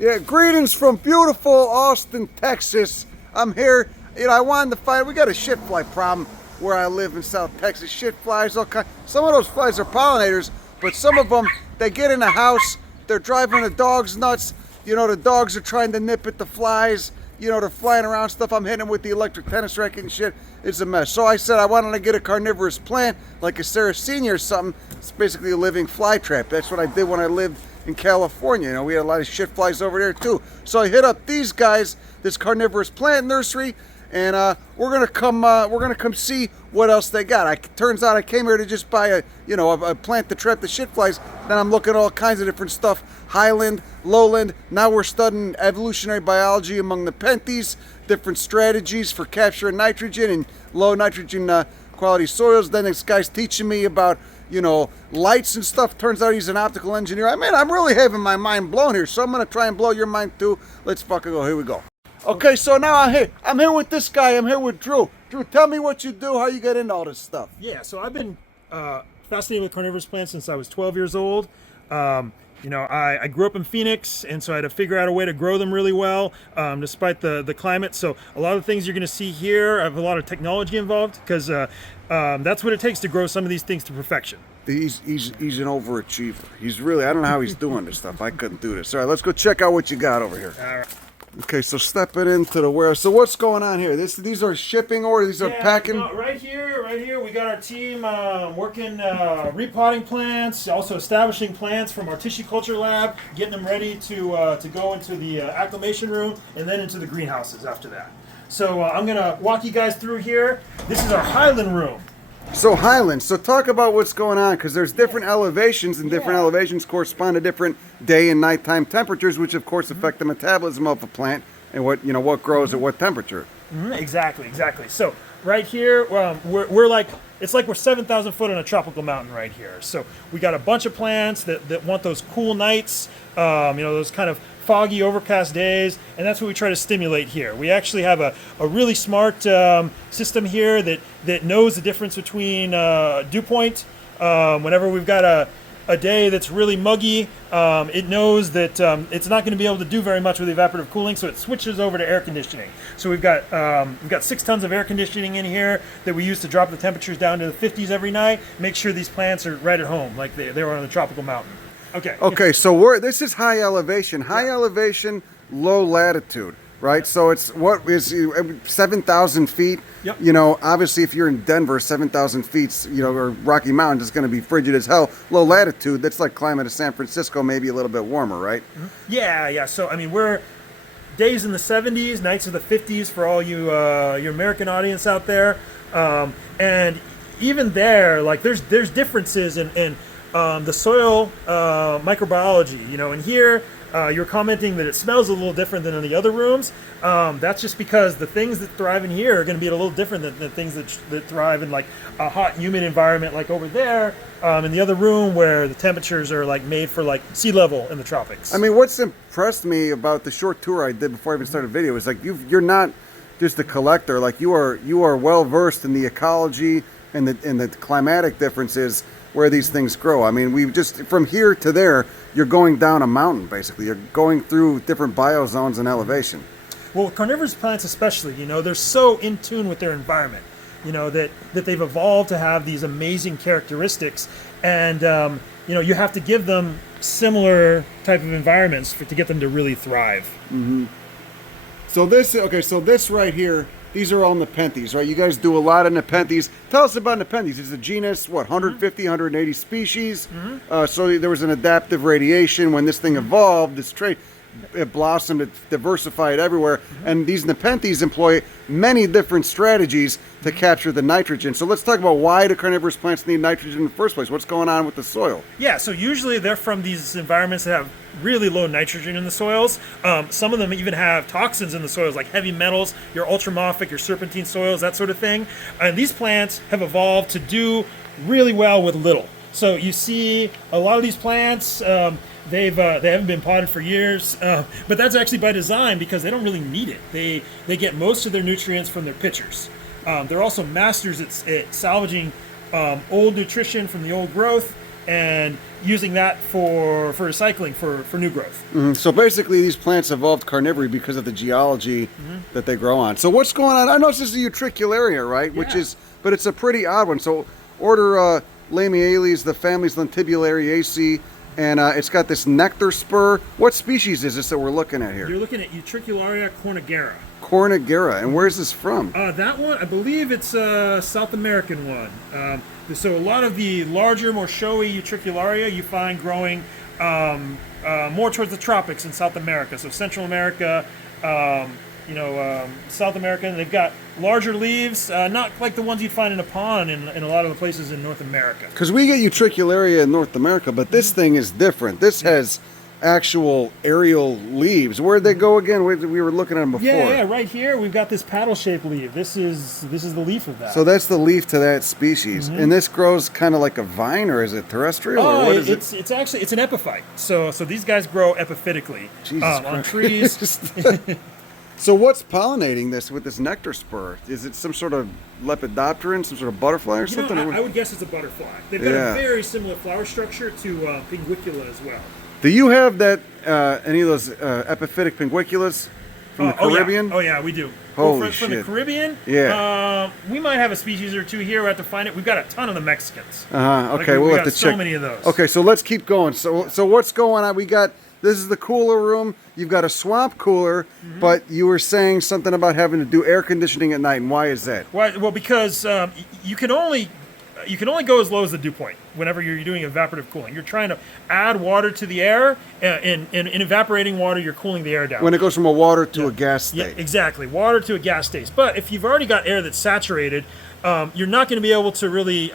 Yeah, greetings from beautiful Austin, Texas. I'm here. I wanted to find. We got a shit fly problem where I live in South Texas. Shit flies, all kind. Some of those flies are pollinators, but some of them they get in a house. They're driving the dogs nuts. The dogs are trying to nip at the flies. They're flying around stuff. I'm hitting them with the electric tennis racket and shit. It's a mess. So I said I wanted to get a carnivorous plant like a Sarracenia or something. It's basically a living fly trap. That's what I did when I lived in California. We had a lot of shit flies over there too. So I hit up these guys, this carnivorous plant nursery, and we're gonna come see what else they got. Turns out I came here to just buy a plant to trap the shit flies. Then I'm looking at all kinds of different stuff. Highland, Lowland. Now we're studying evolutionary biology among the Nepenthes, different strategies for capturing nitrogen and low nitrogen quality soils. Then this guy's teaching me about lights and stuff. Turns out he's an optical engineer. I mean, I'm really having my mind blown here, so I'm gonna try and blow your mind too. Let's fucking go. Here we go. Okay, so now I'm here with this guy. I'm here with Drew. Drew, tell me what you do, how you get into all this stuff. Yeah, so I've been fascinated with carnivorous plants since I was 12 years old. I grew up in Phoenix, and so I had to figure out a way to grow them really well, despite the climate. So a lot of the things you're going to see here have a lot of technology involved, because that's what it takes to grow some of these things to perfection. He's an overachiever. He's really, I don't know how he's doing this stuff. I couldn't do this. All right, let's go check out what you got over here. All right. Okay, so stepping into the warehouse. So what's going on here? These are shipping orders. These are packing. No, right here, we got our team working repotting plants, also establishing plants from our tissue culture lab, getting them ready to go into the acclimation room and then into the greenhouses after that. So I'm gonna walk you guys through here. This is our Highland room. So Highland, so talk about what's going on, because there's different elevations, and different elevations correspond to different day and nighttime temperatures, which of course affect the metabolism of a plant and what grows at what temperature. Exactly. So right here, we're like, it's like we're 7,000 foot on a tropical mountain right here. So we got a bunch of plants that want those cool nights, those kind of foggy, overcast days, and that's what we try to stimulate here. We actually have a really smart system here that knows the difference between dew point. Whenever we've got a day that's really muggy, it knows that it's not going to be able to do very much with evaporative cooling, so it switches over to air conditioning. So we've got 6 tons of air conditioning in here that we use to drop the temperatures down to the 50s every night. Make sure these plants are right at home, like they were on the tropical mountain. Okay, so this is high elevation. High elevation, low latitude, right? So it's 7,000 feet. Yep. Obviously if you're in Denver, 7,000 feet, or Rocky Mountain is going to be frigid as hell. Low latitude, that's like climate of San Francisco, maybe a little bit warmer, right? Yeah. So I mean, we're days in the 70s, nights of the 50s for all you your American audience out there, and even there, like there's differences in the soil microbiology, and here you're commenting that it smells a little different than in the other rooms. That's just because the things that thrive in here are going to be a little different than the things that thrive in like a hot, humid environment like over there in the other room where the temperatures are like made for like sea level in the tropics. I mean, what's impressed me about the short tour I did before I even started the video is like you're not just a collector. Like you are well versed in the ecology and the climatic differences where these things grow. I mean, we've just, from here to there, you're going down a mountain, basically. You're going through different biozones and elevation. Well, carnivorous plants especially, they're so in tune with their environment, that they've evolved to have these amazing characteristics. And, you have to give them similar type of environments to get them to really thrive. Mm-hmm. So this right here, these are all Nepenthes, right? You guys do a lot of Nepenthes. Tell us about Nepenthes. It's a genus, 150, 180 species. So there was an adaptive radiation when this thing evolved, this trait. It blossomed, it diversified everywhere, and these Nepenthes employ many different strategies to capture the nitrogen. So let's talk about why do carnivorous plants need nitrogen in the first place? What's going on with the soil? Yeah, so usually they're from these environments that have really low nitrogen in the soils. Some of them even have toxins in the soils, like heavy metals, your ultramorphic, your serpentine soils, that sort of thing. And these plants have evolved to do really well with little. So you see a lot of these plants, they haven't been potted for years, but that's actually by design because they don't really need it. They get most of their nutrients from their pitchers. They're also masters at salvaging old nutrition from the old growth and using that for recycling for new growth. So basically, these plants evolved carnivory because of the geology that they grow on. So what's going on? I know this is the Utricularia, right? Which Yeah. is, but it's a pretty odd one. So order Lamiales, the family's Lentibulariaceae, and it's got this nectar spur. What species is this that we're looking at here? You're looking at Utricularia cornigera. Cornigera, and where's this from? That one, I believe it's a South American one. So a lot of the larger, more showy Utricularia you find growing more towards the tropics in South America. So Central America, South America, and they've got larger leaves, not like the ones you'd find in a pond in a lot of the places in North America. Because we get Utricularia in North America, but this thing is different. This has actual aerial leaves. Where'd they go again? We were looking at them before. Yeah, right here we've got this paddle-shaped leaf. This is the leaf of that. So that's the leaf to that species, and this grows kind of like a vine, or is it terrestrial, or what is it? It's actually an epiphyte. So these guys grow epiphytically on trees. So what's pollinating this with this nectar spur? Is it some sort of lepidopteran, some sort of butterfly or something? I would guess it's a butterfly. They've got a very similar flower structure to Pinguicula as well. Do you have that any of those epiphytic pinguiculas from the Caribbean? Oh yeah, we do. Holy from the shit. Caribbean, we might have a species or two here. We have to find it. We've got a ton of the Mexicans. Okay, we'll have to check. So many of those. Okay, so let's keep going. So what's going on? We got, this is the cooler room. You've got a swamp cooler, but you were saying something about having to do air conditioning at night, and why is that? Well, because you can only go as low as the dew point whenever you're doing evaporative cooling. You're trying to add water to the air, and in evaporating water, you're cooling the air down. When it goes from a water to a gas state. Yeah, exactly. Water to a gas state. But if you've already got air that's saturated, you're not going to be able to really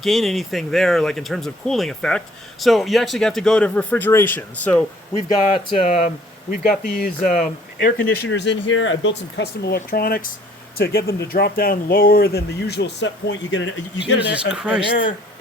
gain anything there, like in terms of cooling effect. So you actually have to go to refrigeration. So we've got these air conditioners in here. I built some custom electronics to get them to drop down lower than the usual set point. You get an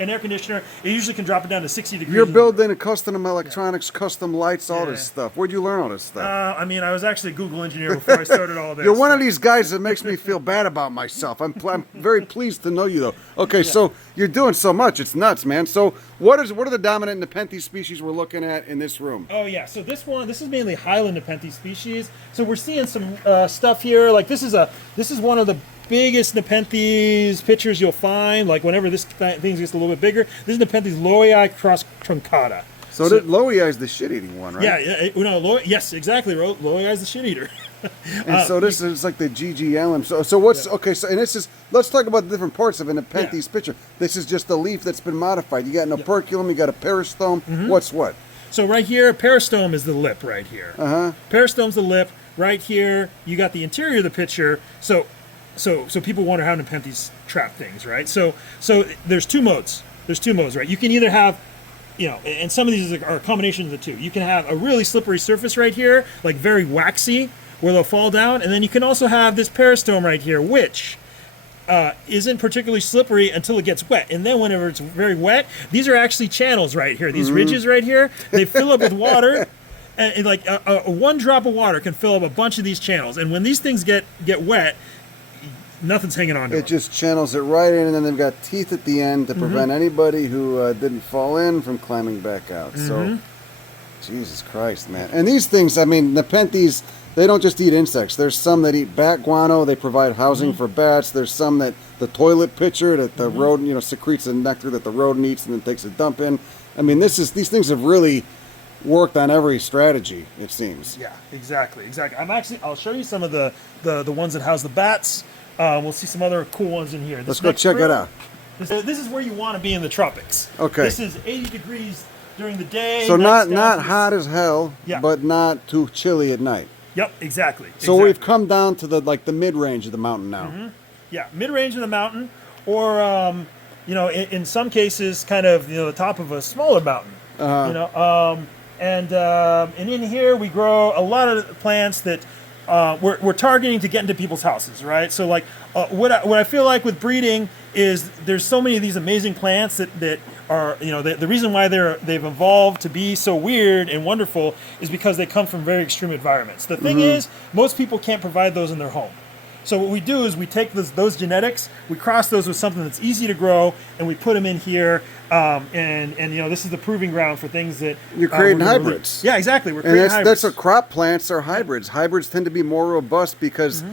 air conditioner. It usually can drop it down to 60 degrees. You're building a custom electronics, custom lights, all this stuff. Where'd you learn all this stuff? I was actually a Google engineer before I started all this. You're one of these guys that makes me feel bad about myself. I'm very pleased to know you, though. Okay, so you're doing so much. It's nuts, man. So what are the dominant Nepenthes species we're looking at in this room? Oh, yeah. So this is mainly Highland Nepenthes species. So we're seeing some stuff here. Like this is one of the biggest Nepenthes pictures you'll find. Like whenever this thing gets a little bit bigger, this is Nepenthes Louie cross truncata. So Louie is the shit-eating one, right? Yeah, yes, exactly. Louie is the shit eater. And so this is like the GGLM. So what's okay? So and this is, let's talk about the different parts of a Nepenthes picture. This is just a leaf that's been modified. You got an operculum, you got a peristome. What's what? So right here, peristome is the lip right here. Peristome's the lip. Right here, you got the interior of the picture. So people wonder how Nepenthes trap things, right? So there's two modes. Right? You can either have, and some of these are a combination of the two. You can have a really slippery surface right here, like very waxy, where they'll fall down, and then you can also have this peristome right here, which isn't particularly slippery until it gets wet. And then whenever it's very wet, these are actually channels right here. These ridges right here, they fill up with water. And like one drop of water can fill up a bunch of these channels. And when these things get wet, nothing's hanging on to them. It just channels it right in, and then they've got teeth at the end to prevent anybody who didn't fall in from climbing back out. So, Jesus Christ, man. And these things, Nepenthes, they don't just eat insects. There's some that eat bat guano. They provide housing for bats. There's some that the toilet pitcher that the rodent, secretes the nectar that the rodent eats and then takes a dump in. These things have really worked on every strategy, it seems. Yeah, exactly. I'll show you some of the ones that house the bats. We'll see some other cool ones in here. Let's go check it out. This is where you want to be in the tropics. Okay. This is 80 degrees during the day. So not hot as hell, Yeah. but not too chilly at night. Yep, exactly. So we've come down to the mid-range of the mountain now. Yeah, mid-range of the mountain, or in some cases, kind of the top of a smaller mountain. And in here we grow a lot of plants that we're targeting to get into people's houses, right? So like what I feel like with breeding is there's so many of these amazing plants that are, the reason why they've evolved to be so weird and wonderful is because they come from very extreme environments. The thing is, most people can't provide those in their home. So what we do is we take those genetics, we cross those with something that's easy to grow, and we put them in here. And this is the proving ground for things that you're creating we're hybrids. Release. Yeah, exactly. We're creating hybrids. That's what crop plants are hybrids. Hybrids tend to be more robust because,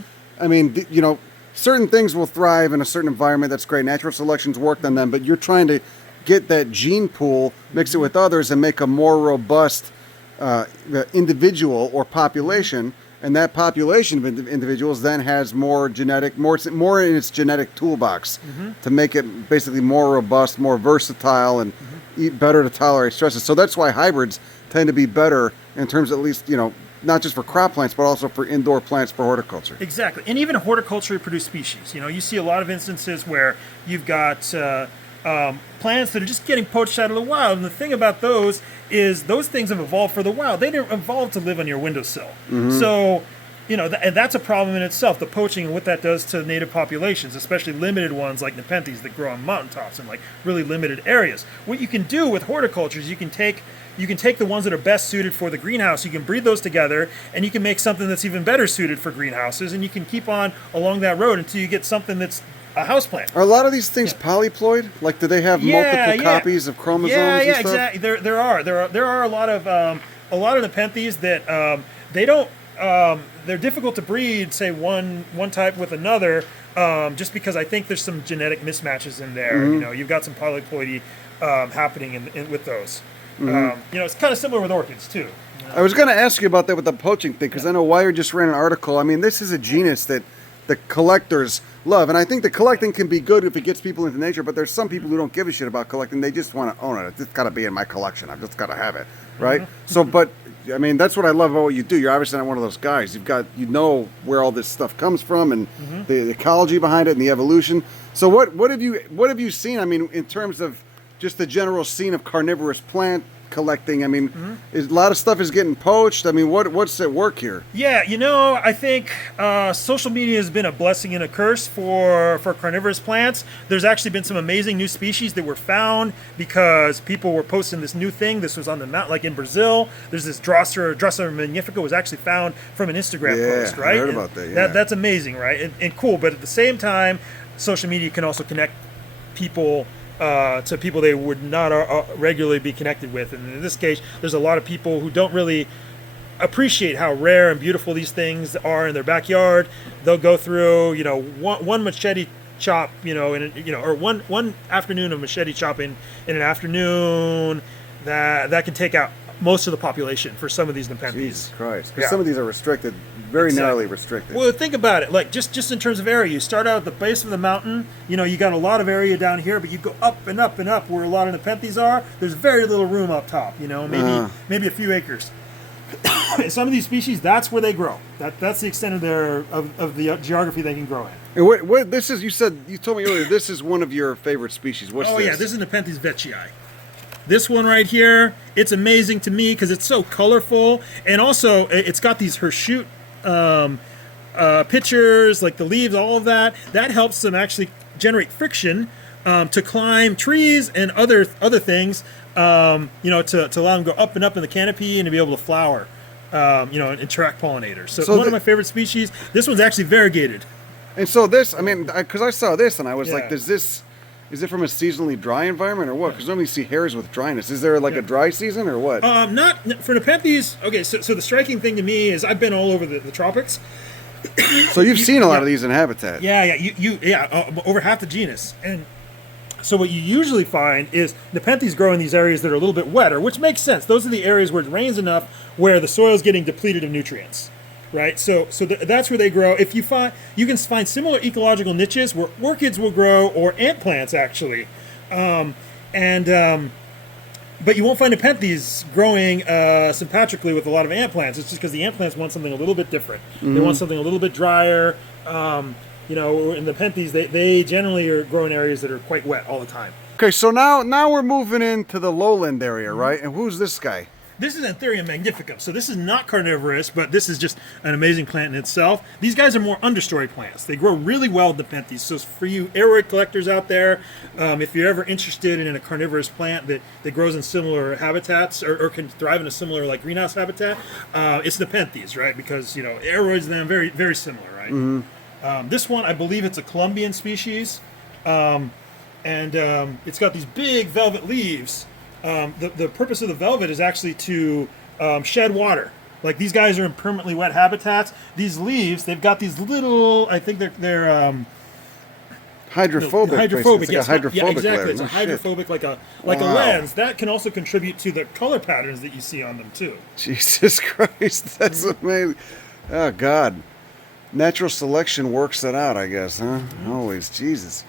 certain things will thrive in a certain environment. That's great. Natural selection's worked on them, but you're trying to get that gene pool, mix it with others, and make a more robust individual or population. And that population of individuals then has more in its genetic toolbox to make it basically more robust, more versatile, and eat better to tolerate stresses. So that's why hybrids tend to be better in terms of, at least, not just for crop plants, but also for indoor plants for horticulture. Exactly. And even horticulturally produced species. You see a lot of instances where you've got plants that are just getting poached out of the wild. And the thing about those is those things have evolved for the wild. They didn't evolve to live on your windowsill. So, and that's a problem in itself, the poaching and what that does to native populations, especially limited ones like Nepenthes that grow on mountaintops and like really limited areas. What you can do with horticulture is you can take the ones that are best suited for the greenhouse, you can breed those together, and you can make something that's even better suited for greenhouses, and you can keep on along that road until you get something that's a houseplant. Are a lot of these things polyploid? Like, do they have multiple copies of chromosomes and stuff? Exactly. There are a lot of Nepenthes that they don't. They're difficult to breed, say one type with another, just because I think there's some genetic mismatches in there. You've got some polyploidy happening with those. It's kind of similar with orchids too. I was going to ask you about that with the poaching thing, because I know Wire just ran an article. I mean, this is a genus that the collectors love, and I think the collecting can be good if it gets people into nature, but there's some people who don't give a shit about collecting. They just want to own it. It's just got to be in my collection. I've just got to have it, right? So, but I mean, that's what I love about what you do. You're obviously not one of those guys. You know where all this stuff comes from, and the ecology behind it, and the evolution. So what have you seen? I mean, in terms of just the general scene of carnivorous plant collecting, I mean, a lot of stuff is getting poached. I mean, what's at work here? Yeah, I think social media has been a blessing and a curse for carnivorous plants. There's actually been some amazing new species that were found because people were posting this new thing. This was on the mountain, like in Brazil. There's this Drosera magnifica was actually found from an Instagram post, right? I heard about that. Yeah, that's amazing, right? And cool. But at the same time, social media can also connect people to people they would not regularly be connected with. And in this case, there's a lot of people who don't really appreciate how rare and beautiful these things are in their backyard. They'll go through, one machete chop, or one afternoon of machete chopping in an afternoon that can take out most of the population for some of these Nepenthes. Jesus Christ. Because some of these are restricted, very narrowly restricted. Well, think about it. Like, just in terms of area, you start out at the base of the mountain, you got a lot of area down here, but you go up and up and up where a lot of Nepenthes are. There's very little room up top, maybe a few acres. And some of these species, that's where they grow. That's the extent of the geography they can grow in. And what this is, you told me earlier, this is one of your favorite species. What's this? Oh, yeah, this is Nepenthes veitchii. This one right here, it's amazing to me because it's so colorful, and also it's got these hirsute pictures, like the leaves, all of that. That helps them actually generate friction to climb trees and other things, to allow them to go up and up in the canopy and to be able to flower, and attract pollinators. So one of my favorite species. This one's actually variegated. And so this, I mean, because I saw this and I was like, is it from a seasonally dry environment or what? Because normally you see hairs with dryness. Is there a dry season or what? Not for Nepenthes. Okay, so the striking thing to me is I've been all over the tropics. So you've seen a lot of these in habitat. Yeah. Over half the genus. And so what you usually find is Nepenthes grow in these areas that are a little bit wetter, which makes sense. Those are the areas where it rains enough, where the soil is getting depleted of nutrients. Right, so that's where they grow. If you can find similar ecological niches where orchids will grow, or ant plants actually, but you won't find Nepenthes growing sympatrically with a lot of ant plants. It's just because the ant plants want something a little bit different. They want something a little bit drier. In the Nepenthes, they generally are growing areas that are quite wet all the time. Okay, so now we're moving into the lowland area, right? And who's this guy? This is Anthurium magnificum. So this is not carnivorous, but this is just an amazing plant in itself. These guys are more understory plants. They grow really well in Nepenthes. So for you Aroid collectors out there, if you're ever interested in a carnivorous plant that grows in similar habitats or can thrive in a similar like greenhouse habitat, it's Nepenthes, right? Because Aroids and them very, very similar, right? This one, I believe it's a Colombian species, and it's got these big velvet leaves. The purpose of the velvet is actually to shed water. Like these guys are in permanently wet habitats. These leaves, they've got these little, I think they're hydrophobic. hydrophobic, It's yes. like a hydrophobic yeah, exactly. layer. It's No a shit. hydrophobic, like a lens. That can also contribute to the color patterns that you see on them too. Jesus Christ, that's amazing. Oh God, natural selection works it out, I guess, huh? Always, Jesus.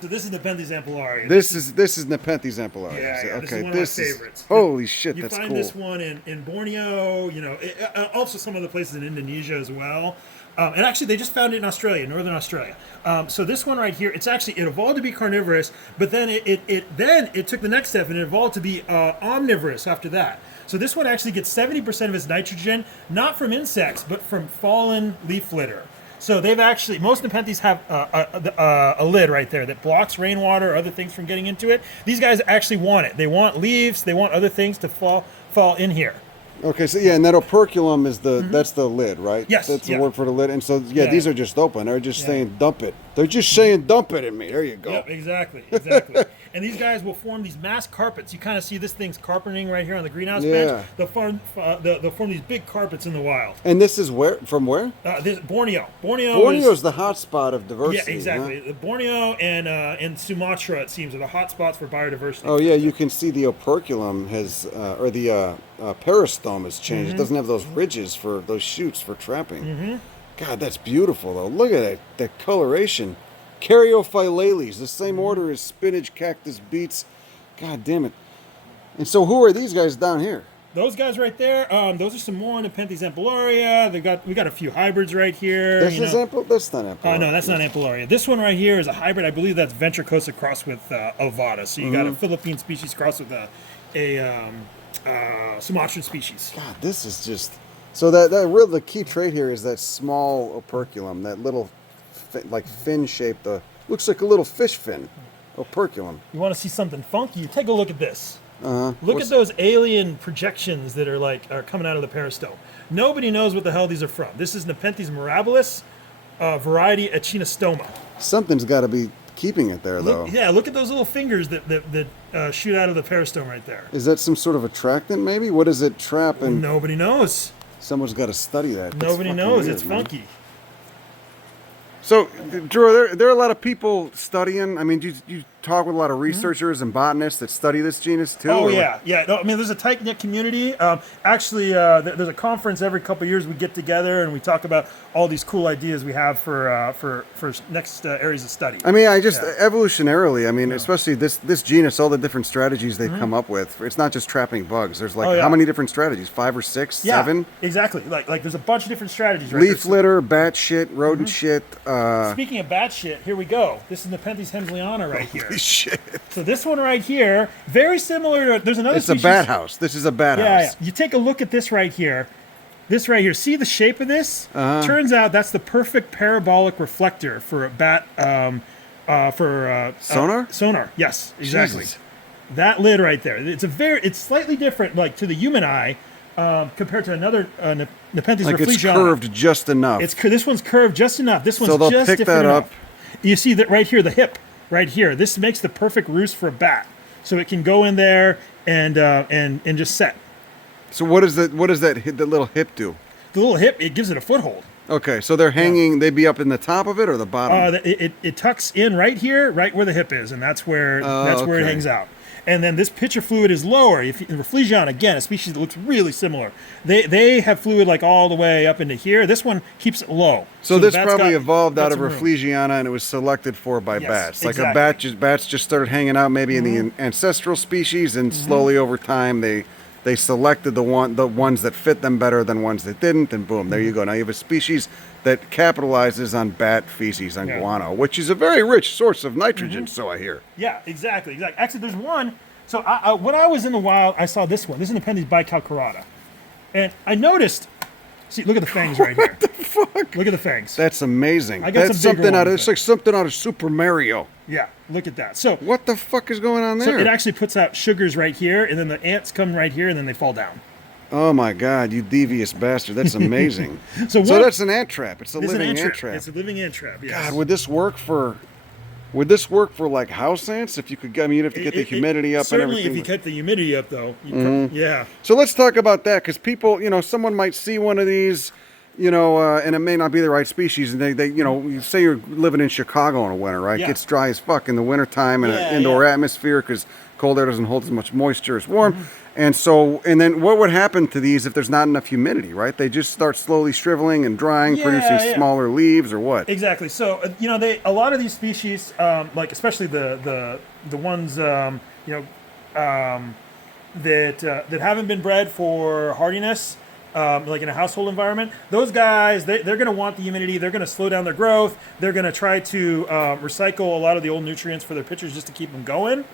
So this is Nepenthes ampullaria. This is Nepenthes ampullaria. Yeah, Okay, this is one of my favorites. Holy shit, You that's find cool. this one in Borneo, also some other places in Indonesia as well. And actually, they just found it in Australia, northern Australia. So this one right here, it evolved to be carnivorous, but then it took the next step and it evolved to be omnivorous after that. So this one actually gets 70% of its nitrogen, not from insects, but from fallen leaf litter. So most Nepenthes have a lid right there that blocks rainwater or other things from getting into it. These guys actually want it. They want leaves. They want other things to fall in here. Okay, so and that operculum is that's the lid, right? Yes, That's the yeah. word for the lid. And so Yeah. these are just open. They're just saying dump it. They're just saying dump it in me. There you go. Yep, exactly. And these guys will form these mass carpets. You kind of see this thing's carpeting right here on the greenhouse bench. They'll form these big carpets in the wild. And this is from where? This Borneo. Borneo's the hot spot of diversity. Yeah, exactly. Huh? The Borneo and Sumatra, it seems, are the hot spots for biodiversity. Oh yeah, you can see the operculum has, or the peristome has changed. It doesn't have those ridges for those shoots for trapping. God, that's beautiful though. Look at that, that coloration. Caryophyllales, the same order as spinach, cactus, beets. God damn it. And so who are these guys down here? Those guys right there, those are some more Nepenthes ampullaria. We got a few hybrids right here. That's not ampullaria. No, that's not ampullaria. This one right here is a hybrid. I believe that's ventricosa crossed with ovata. So you got a Philippine species crossed with a Sumatran species. God, this is just... So the key trait here is that small operculum, that little like fin-shaped, looks like a little fish fin operculum. You want to see something funky? Take a look at this. Look at those alien projections that are coming out of the peristome. Nobody knows what the hell these are from. This is Nepenthes mirabilis, variety Echinostoma. Something's got to be keeping it there, though. Look at those little fingers that shoot out of the peristome right there. Is that some sort of attractant, maybe? What does it trap? And Nobody knows. someone's got to study that. That's Nobody fucking knows. weird, It's man. funky. So, Drew, there are a lot of people studying. I mean, you talk with a lot of researchers and botanists that study this genus too? Oh, or yeah. Yeah. No, I mean, there's a tight-knit community. Actually, there's a conference every couple of years we get together and we talk about all these cool ideas we have for next areas of study. I mean, evolutionarily, I mean, especially this genus, all the different strategies they've come up with. It's not just trapping bugs. There's how many different strategies? 5 or 6, 7? Exactly. Like there's a bunch of different strategies. Right? Leaf litter, bat shit, rodent shit. Speaking of bat shit, here we go. This is Nepenthes hemsleyiana right here. Shit. So this one right here, very similar to, there's another It's species. a bat house. This is a bat house. Yeah. You take a look at this right here. This right here. See the shape of this? Turns out that's the perfect parabolic reflector for a bat. Sonar? Sonar. Yes, exactly. Jesus. That lid right there. It's slightly different, like to the human eye, compared to another Nepenthes Like it's rafflesiana. curved just enough. This one's curved just enough. This one's So they'll just pick different that enough. up. You see that right here, the hip, right here. This makes the perfect roost for a bat, so it can go in there and just set. So what does that little hip do? The little hip, it gives it a foothold. Okay, so they're hanging. They'd be up in the top of it or the bottom? It tucks in right here, right where the hip is, and that's where where it hangs out. And then this pitcher fluid is lower. Rafflesiana, again, a species that looks really similar. They have fluid like all the way up into here. This one keeps it low. So the this bat's probably evolved got out of some room. Rafflesiana, and it was selected for by Yes, bats. Like exactly. bats just started hanging out maybe in the ancestral species, and slowly over time they selected the ones that fit them better than ones that didn't, and boom, there you go. Now you have a species that capitalizes on bat feces, on guano, which is a very rich source of nitrogen, so I hear. Yeah, exactly. Actually, there's one. So when I was in the wild, I saw this one. This is Nepenthes bicalcarata. And I noticed, see, look at the fangs right here. What the fuck? Look at the fangs. That's amazing. I got That's some bigger something ones, it's like something out of Super Mario. Yeah, look at that. So What the fuck is going on there? it actually puts out sugars right here, and then the ants come right here, and then they fall down. Oh my God, you devious bastard! That's amazing. So that's an ant trap. It's a It's living an ant trap. It's a living ant trap. Yes. God, would this work for? Would this work for like house ants? If you could, I mean, you'd have to get the humidity up and certainly, everything. if you kept the humidity up, though. Yeah. So let's talk about that, because people, someone might see one of these, and it may not be the right species, and they you say you're living in Chicago in the winter, right? Yeah. It gets dry as fuck in the wintertime in an indoor atmosphere, because cold air doesn't hold as much moisture as warm. And then what would happen to these if there's not enough humidity, right? They just start slowly shriveling and drying, producing smaller leaves, or what? Exactly. So a lot of these species, like especially the ones that haven't been bred for hardiness, like in a household environment, those guys they're going to want the humidity. They're going to slow down their growth. They're going to try to recycle a lot of the old nutrients for their pitchers just to keep them going.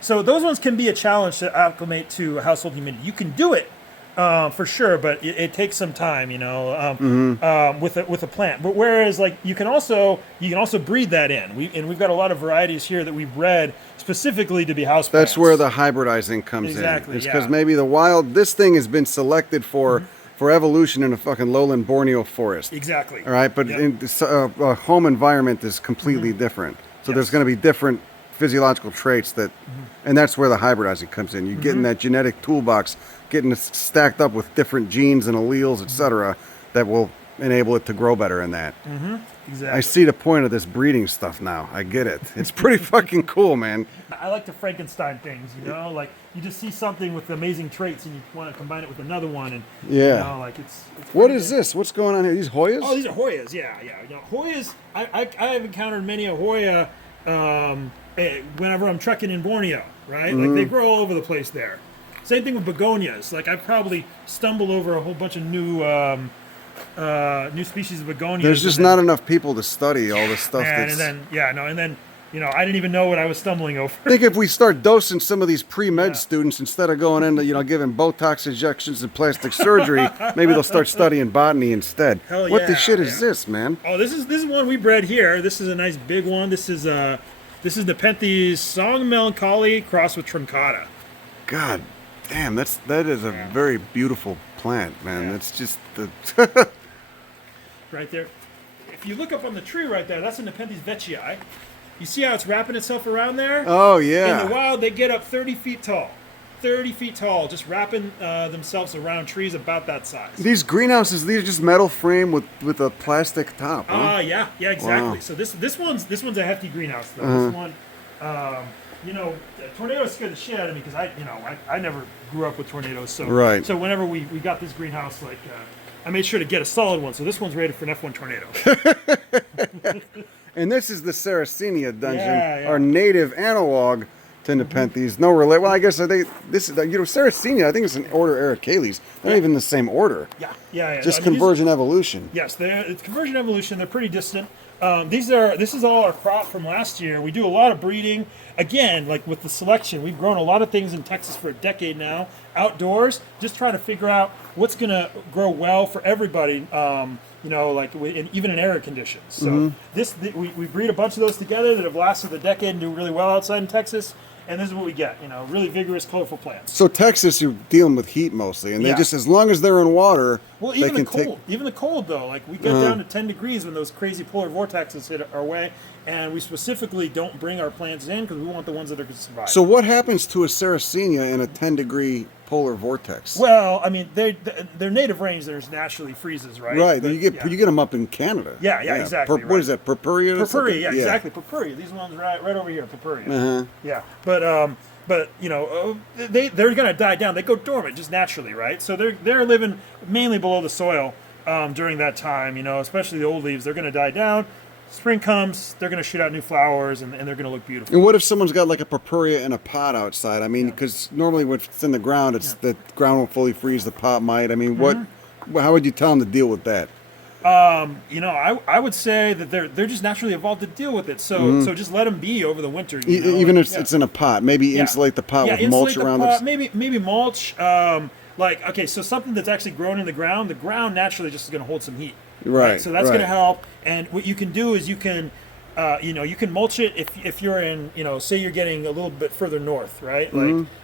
So those ones can be a challenge to acclimate to household humidity. You can do it for sure, but it takes some time, with a plant. But whereas like you can also breed that in. We've got a lot of varieties here that we bred specifically to be house plants. That's where the hybridizing comes in. Exactly. It's because maybe this thing has been selected for evolution in a fucking lowland Borneo forest. Exactly. All right, but in a home environment is completely different. So there's going to be different physiological traits and that's where the hybridizing comes in. You're getting that genetic toolbox, getting it stacked up with different genes and alleles, etc., that will enable it to grow better in that. Exactly. I see the point of this breeding stuff now. I get it. It's pretty fucking cool, man. I like to Frankenstein things, like you just see something with amazing traits and you want to combine it with another one, and it's what is this? What's going on here? These Hoyas? Oh, these are Hoyas. Yeah. Hoyas. I have encountered many a Hoya. Whenever I'm trekking in Borneo, right? Like they grow all over the place there. Same thing with begonias. Like I've probably stumbled over a whole bunch of new species of begonias. There's just not enough people to study all this stuff. I didn't even know what I was stumbling over. I think if we start dosing some of these pre-med students instead of going into giving Botox injections and plastic surgery, maybe they'll start studying botany instead. Hell what the shit is this, man? Oh, this is one we bred here. This is a nice big one. This is Nepenthes Song Melancholy crossed with Truncata. God damn, that is a very beautiful plant, man. That's just the right there. If you look up on the tree right there, that's a Nepenthes veitchii. You see how it's wrapping itself around there? Oh yeah. In the wild, they get up 30 feet tall. 30 feet tall, just wrapping themselves around trees about that size. These greenhouses, these are just metal frame with a plastic top. Huh? Yeah, exactly. Wow. So this one's a hefty greenhouse though. This one, tornadoes scare the shit out of me because I never grew up with tornadoes. So So whenever we got this greenhouse, I made sure to get a solid one. So this one's rated for an F1 tornado. And this is the Sarracenia dungeon, our native analog to Nepenthes. No relate. Well, I guess this is Sarracenia. I think it's an order Ericales. They're not even the same order. Yeah. Just convergent evolution. Yes, it's convergent evolution. They're pretty distant. This is all our crop from last year. We do a lot of breeding. Again, like with the selection, we've grown a lot of things in Texas for a decade now, outdoors, just trying to figure out what's going to grow well for everybody. Even in arid conditions. So we breed a bunch of those together that have lasted a decade and do really well outside in Texas. And this is what we get, really vigorous, colorful plants. So Texas, you're dealing with heat mostly, and they just, as long as they're in water, even the cold though, like we get down to 10 degrees when those crazy polar vortexes hit our way, and we specifically don't bring our plants in because we want the ones that are going to survive. So what happens to a Sarracenia in a 10-degree polar vortex? Well, I mean, their native range there's naturally freezes, right? Right. But you get them up in Canada. Yeah, exactly. What is that? Purpurea? Purpurea, exactly. Purpurea. These ones right over here, Purpurea. Yeah, but they're going to die down. They go dormant just naturally, right? So they're living mainly below the soil during that time. Especially the old leaves, they're going to die down. Spring comes, they're going to shoot out new flowers, and they're going to look beautiful. And what if someone's got like a purpurea in a pot outside? I mean, because normally when it's in the ground, the ground won't fully freeze, the pot might. I mean, how would you tell them to deal with that? I would say that they're just naturally evolved to deal with it. So just let them be over the winter. Even if it's in a pot, maybe insulate the pot with mulch around it. Maybe mulch. So something that's actually grown in the ground naturally just is going to hold some heat. Right. So that's going to help. And what you can do is you can you know, you can mulch it if you're in, you know, say you're getting a little bit further north, right?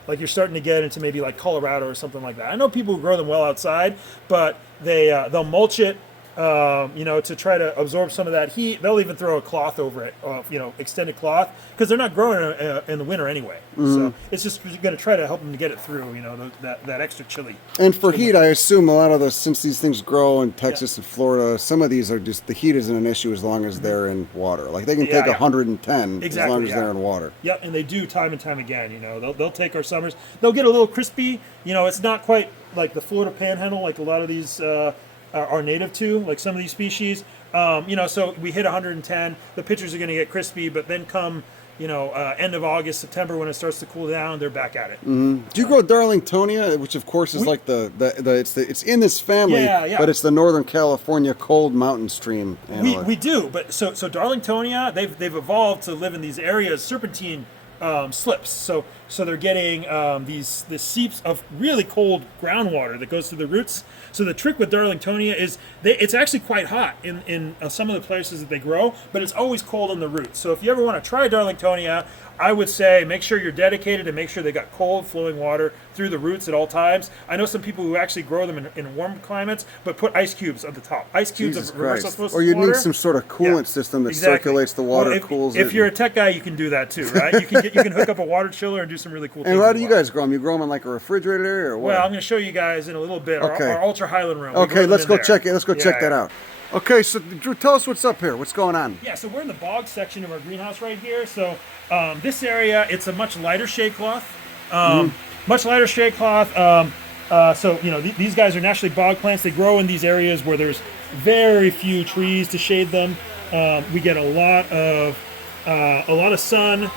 Like you're starting to get into maybe like Colorado or something like that. I know people who grow them well outside, but they'll mulch it, you know, to try to absorb some of that heat. They'll even throw a cloth over it, you know, extended cloth, because they're not growing in the winter anyway. So it's just going to try to help them to get it through, you know, that extra chilly. And for heat, I assume a lot of those, since these things grow in Texas and Florida, some of these are just, the heat isn't an issue as long as they're in water. Like they can take 110 as long as they're in water. Yep, and they do time and time again. You know, they'll take our summers. They'll get a little crispy. You know, it's not quite like the Florida Panhandle, like a lot of these are native to, like some of these species. You know, so we hit 110. The pitchers are going to get crispy, but then come, you know, end of August, September, when it starts to cool down, they're back at it. Do you grow Darlingtonia, which of course is like it's in this family, but it's the Northern California cold mountain stream animal? We do, but so Darlingtonia, they've evolved to live in these areas, serpentine slips. So they're getting these seeps of really cold groundwater that goes through the roots. So the trick with Darlingtonia is it's actually quite hot in some of the places that they grow, but it's always cold in the roots. So if you ever want to try Darlingtonia, I would say make sure you're dedicated and make sure they got cold flowing water through the roots at all times. I know some people who actually grow them in warm climates, but put ice cubes at the top. Ice cubes of reverse osmosis or you water. need some sort of coolant system that circulates the water, well, cools it. If you're a tech guy, you can do that too, right? You can hook up a water chiller and do some really cool things. And how do you guys grow them? You grow them in like a refrigerator area or what? Well, I'm going to show you guys in a little bit our ultra Highland room. Okay, let's go check it. Let's go check that out. Okay, so Drew, tell us what's up here. What's going on? Yeah, so we're in the bog section of our greenhouse right here. So this area, it's a much lighter shade cloth. Much lighter shade cloth. So, you know, these guys are naturally bog plants. They grow in these areas where there's very few trees to shade them. We get a lot of sun.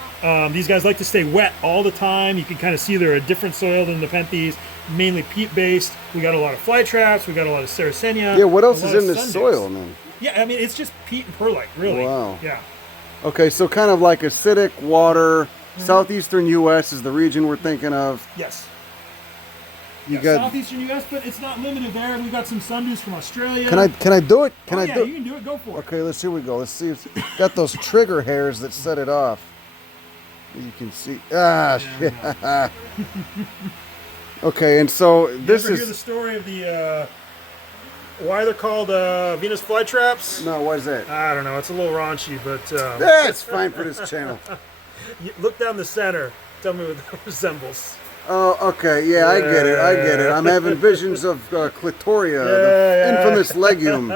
These guys like to stay wet all the time. You can kind of see they're a different soil than the Nepenthes, mainly peat-based. We got a lot of fly traps. We got a lot of Sarracenia. Yeah, what else is in this soil, man? Yeah, I mean, it's just peat and perlite, really. Wow. Yeah. Okay, so kind of like acidic water. Southeastern U.S. is the region we're thinking of. Yes. You got southeastern U.S., but it's not limited there. We've got some sundews from Australia. Can I do it? Can I do it? You can do it. Go for it. Okay, let's see. We go. Let's see. It's got those trigger hairs that set it off. You can see. Shit. Okay, and so this hear the story of the why they're called Venus flytraps? No, what is that? I don't know. It's a little raunchy, but that's fine for this channel. You look down the center. Tell me what that resembles. Oh, okay. Yeah, I get it. I'm having visions of clitoria, the infamous legume.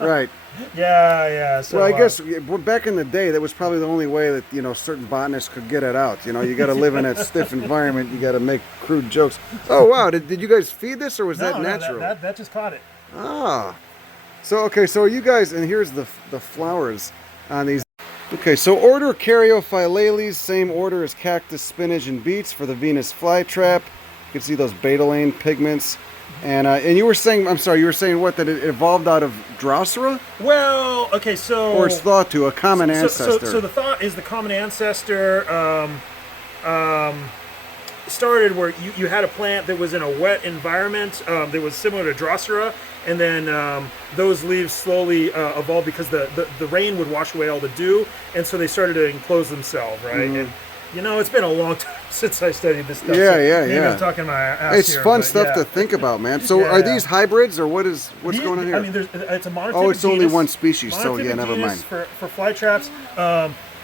Right. Yeah. So, well, I guess back in the day, that was probably the only way that, you know, certain botanists could get it out. You know, you got to live in that stiff environment. You got to make crude jokes. Oh, wow. Did you guys feed this, or was that natural? No, that just caught it. So, okay. So you guys, and here's the flowers on these. Okay, so order Caryophyllales, same order as cactus, spinach, and beets for the Venus flytrap. You can see those betalain pigments. And you were saying, I'm sorry, you were saying what, that it evolved out of Drosera? Well, okay, so... Or it's thought to, a common ancestor. So the thought is the common ancestor started where you had a plant that was in a wet environment that was similar to Drosera, and then those leaves slowly evolved because the rain would wash away all the dew, and so they started to enclose themselves, right? And, you know, it's been a long time since I studied this stuff. Yeah. I'm talking my ass It's here, fun stuff to think about, man. So are these hybrids, or what's going on here? I mean, it's a monotypic Oh, it's only genus. one species, so yeah, never mind. For fly traps,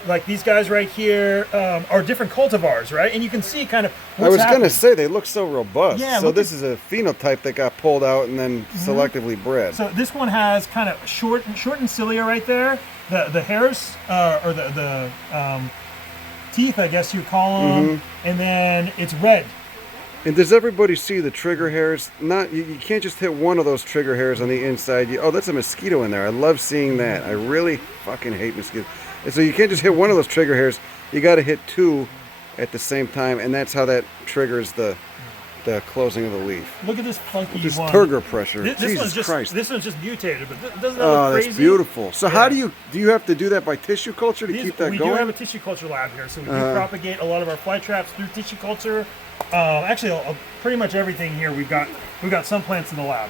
like these guys right here are different cultivars, right? And you can see kind of what's I was going to happening. say, they look so robust. Yeah, so this is a phenotype that got pulled out and then selectively bred. So this one has kind of shortened cilia right there. The hairs, or the teeth, I guess you call them, and then it's red. And does everybody see the trigger hairs? You can't just hit one of those trigger hairs on the inside. Oh, that's a mosquito in there. I love seeing that. I really fucking hate mosquitoes. And so you can't just hit one of those trigger hairs. You got to hit two at the same time, and that's how that triggers the closing of the leaf. Look at this funky this one. turgor pressure. This Christ. This one's just mutated, but doesn't that look crazy? That's beautiful. So how do you have to do that by tissue culture to keep that going? We do have a tissue culture lab here, so we do propagate a lot of our fly traps through tissue culture. Actually, pretty much everything here we've got some plants in the lab.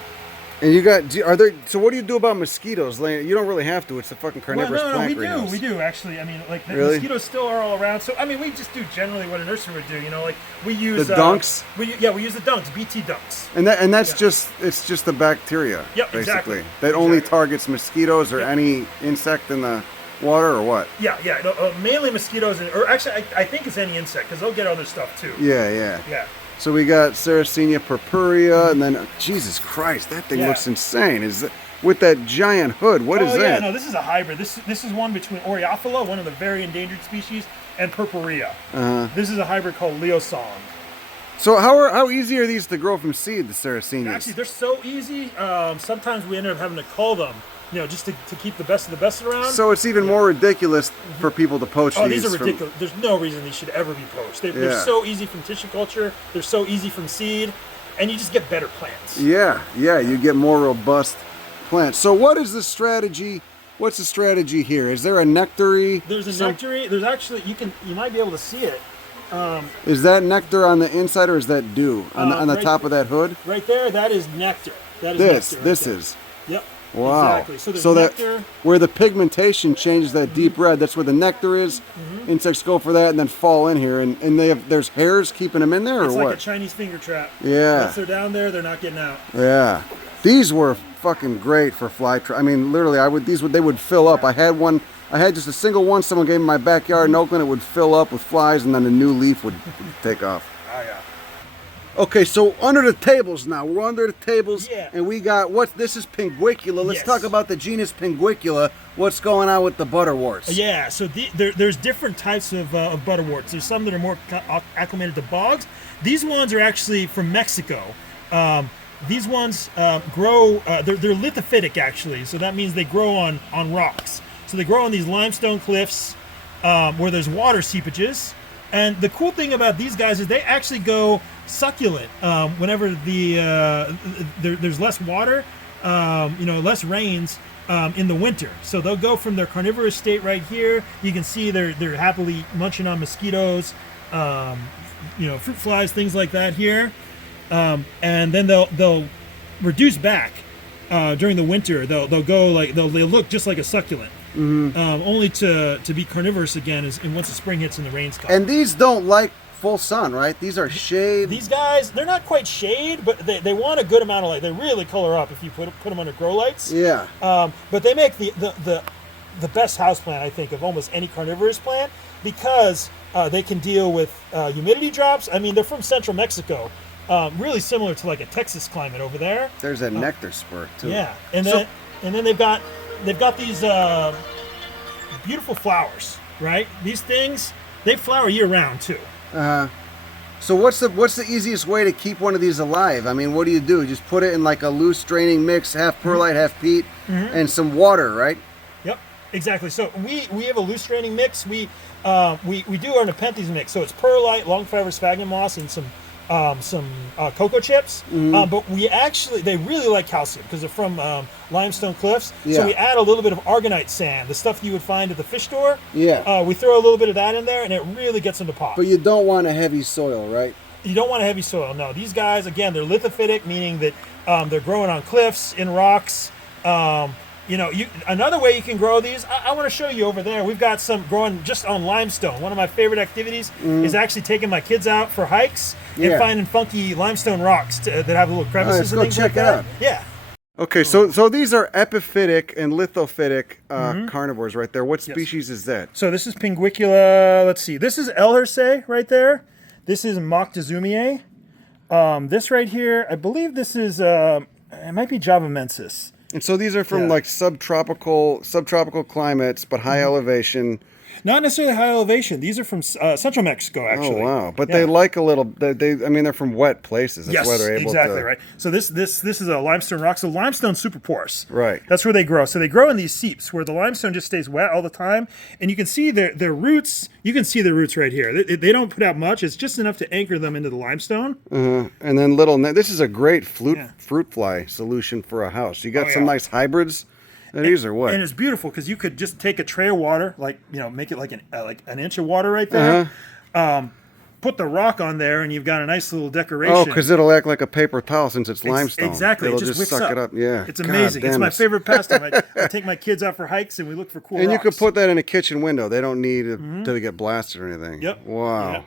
And you got, are there, so what do you do about mosquitoes? You don't really have to. It's a fucking carnivorous plant greenhouse. We do actually. I mean, like the Really? mosquitoes still are all around. So I mean, we just do generally what a nursery would do. You know, like we use the dunks. We use the dunks, BT dunks. And that's just it's just the bacteria. Yep, basically. exactly. That only targets mosquitoes or Yep. any insect in the water or what? Yeah. No, mainly mosquitoes, or actually, I think it's any insect because they'll get other stuff too. Yeah. Yeah. So we got Sarracenia purpurea, and then Jesus Christ, that thing Yeah. looks insane. With that giant hood? What is that? No, this is a hybrid. This is one between Oreophila, one of the very endangered species, and purpurea. This is a hybrid called Leosong. So how easy are these to grow from seed, the Sarracenias? Actually, they're so easy. Sometimes we end up having to cull them, you know, just to keep the best of the best around. So it's even more ridiculous for people to poach these. Oh, these are ridiculous. There's no reason these should ever be poached. They're so easy from tissue culture. They're so easy from seed, and you just get better plants. Yeah, you get more robust plants. So what is the strategy? What's the strategy here? Is there a nectary? There's a nectary. There's actually, you might be able to see it. Is that nectar on the inside or is that dew on the top of that hood? Right there, that is nectar. That is nectar right this there. is. Yep. Wow. Exactly. So there's nectar. That where the pigmentation changes that deep red, that's where the nectar is. Insects go for that and then fall in here, and there's hairs keeping them in there, or it's what? Like a Chinese finger trap. Yeah. Once they're down there, they're not getting out. Yeah. These were fucking great for fly trap. I mean, literally, they would fill up. I had just a single one someone gave me in my backyard in Oakland. It would fill up with flies, and then a new leaf would take off. Oh yeah. Okay, so under the tables now. We're under the tables, Yeah. and we got this is Pinguicula. Let's Yes. talk about the genus Pinguicula. What's going on with the butterworts? Yeah, so there's different types of butterworts. There's some that are more acclimated to bogs. These ones are actually from Mexico. These ones grow, they're lithophytic actually, so that means they grow on rocks. So they grow on these limestone cliffs where there's water seepages. And the cool thing about these guys is they actually go succulent whenever there's less water, less rains in the winter. So they'll go from their carnivorous state right here. You can see they're happily munching on mosquitoes, fruit flies, things like that here. And then they'll reduce back during the winter. They'll go they'll look just like a succulent. Only to be carnivorous again and once the spring hits and the rains come. And these don't like full sun, right? These are shade. These guys, they're not quite shade, but they want a good amount of light. They really color up if you put them under grow lights. Yeah. But they make the best houseplant, I think, of almost any carnivorous plant because they can deal with humidity drops. I mean, they're from central Mexico. Really similar to like a Texas climate over there. There's a nectar spurt too. Yeah, and then they've got these beautiful flowers, right? These things, they flower year round too. So what's the easiest way to keep one of these alive? I mean, what do you do? Just put it in like a loose draining mix, half perlite, half peat, and some water, right? Yep, exactly. So we have a loose draining mix. We do our Nepenthes mix. So it's perlite, long fiber sphagnum moss, and some cocoa chips. But they really like calcium because they're from limestone cliffs. Yeah. So we add a little bit of argonite sand, the stuff you would find at the fish store. Yeah. We throw a little bit of that in there, and it really gets them to pop. But you don't want a heavy soil, right? You don't want a heavy soil. No, these guys, again, they're lithophytic, meaning that they're growing on cliffs, in rocks. Another way you can grow these, I want to show you over there. We've got some growing just on limestone. One of my favorite activities is actually taking my kids out for hikes and finding funky limestone rocks that have little crevices. Let's go check it out. Yeah. Okay, so these are epiphytic and lithophytic carnivores right there. What species is that? So this is Pinguicula. Let's see. This is Elhersay right there. This is Moctezumie. This right here, I believe this is, it might be Javamensis. And so these are from like subtropical climates, but high elevation. Not necessarily high elevation. These are from central Mexico, actually. Oh wow! But they like a little. They're from wet places. That's why they're able exactly to. Right. So this is a limestone rock. So limestone's super porous. Right. That's where they grow. So they grow in these seeps where the limestone just stays wet all the time, and you can see their roots. You can see the roots right here. They don't put out much. It's just enough to anchor them into the limestone. And then this is a great fruit fly solution for a house. You got some nice hybrids. These are what? And it's beautiful because you could just take a tray of water, make it like an inch of water right there. put the rock on there, and you've got a nice little decoration. Oh, because it'll act like a paper towel since it's limestone. Exactly. It'll It just wicks suck it up. Yeah. It's amazing. It's my favorite pastime. I take my kids out for hikes, and we look for cool And rocks. you could put that in a kitchen window. They don't need it to get blasted or anything. Yep. Wow. Yep.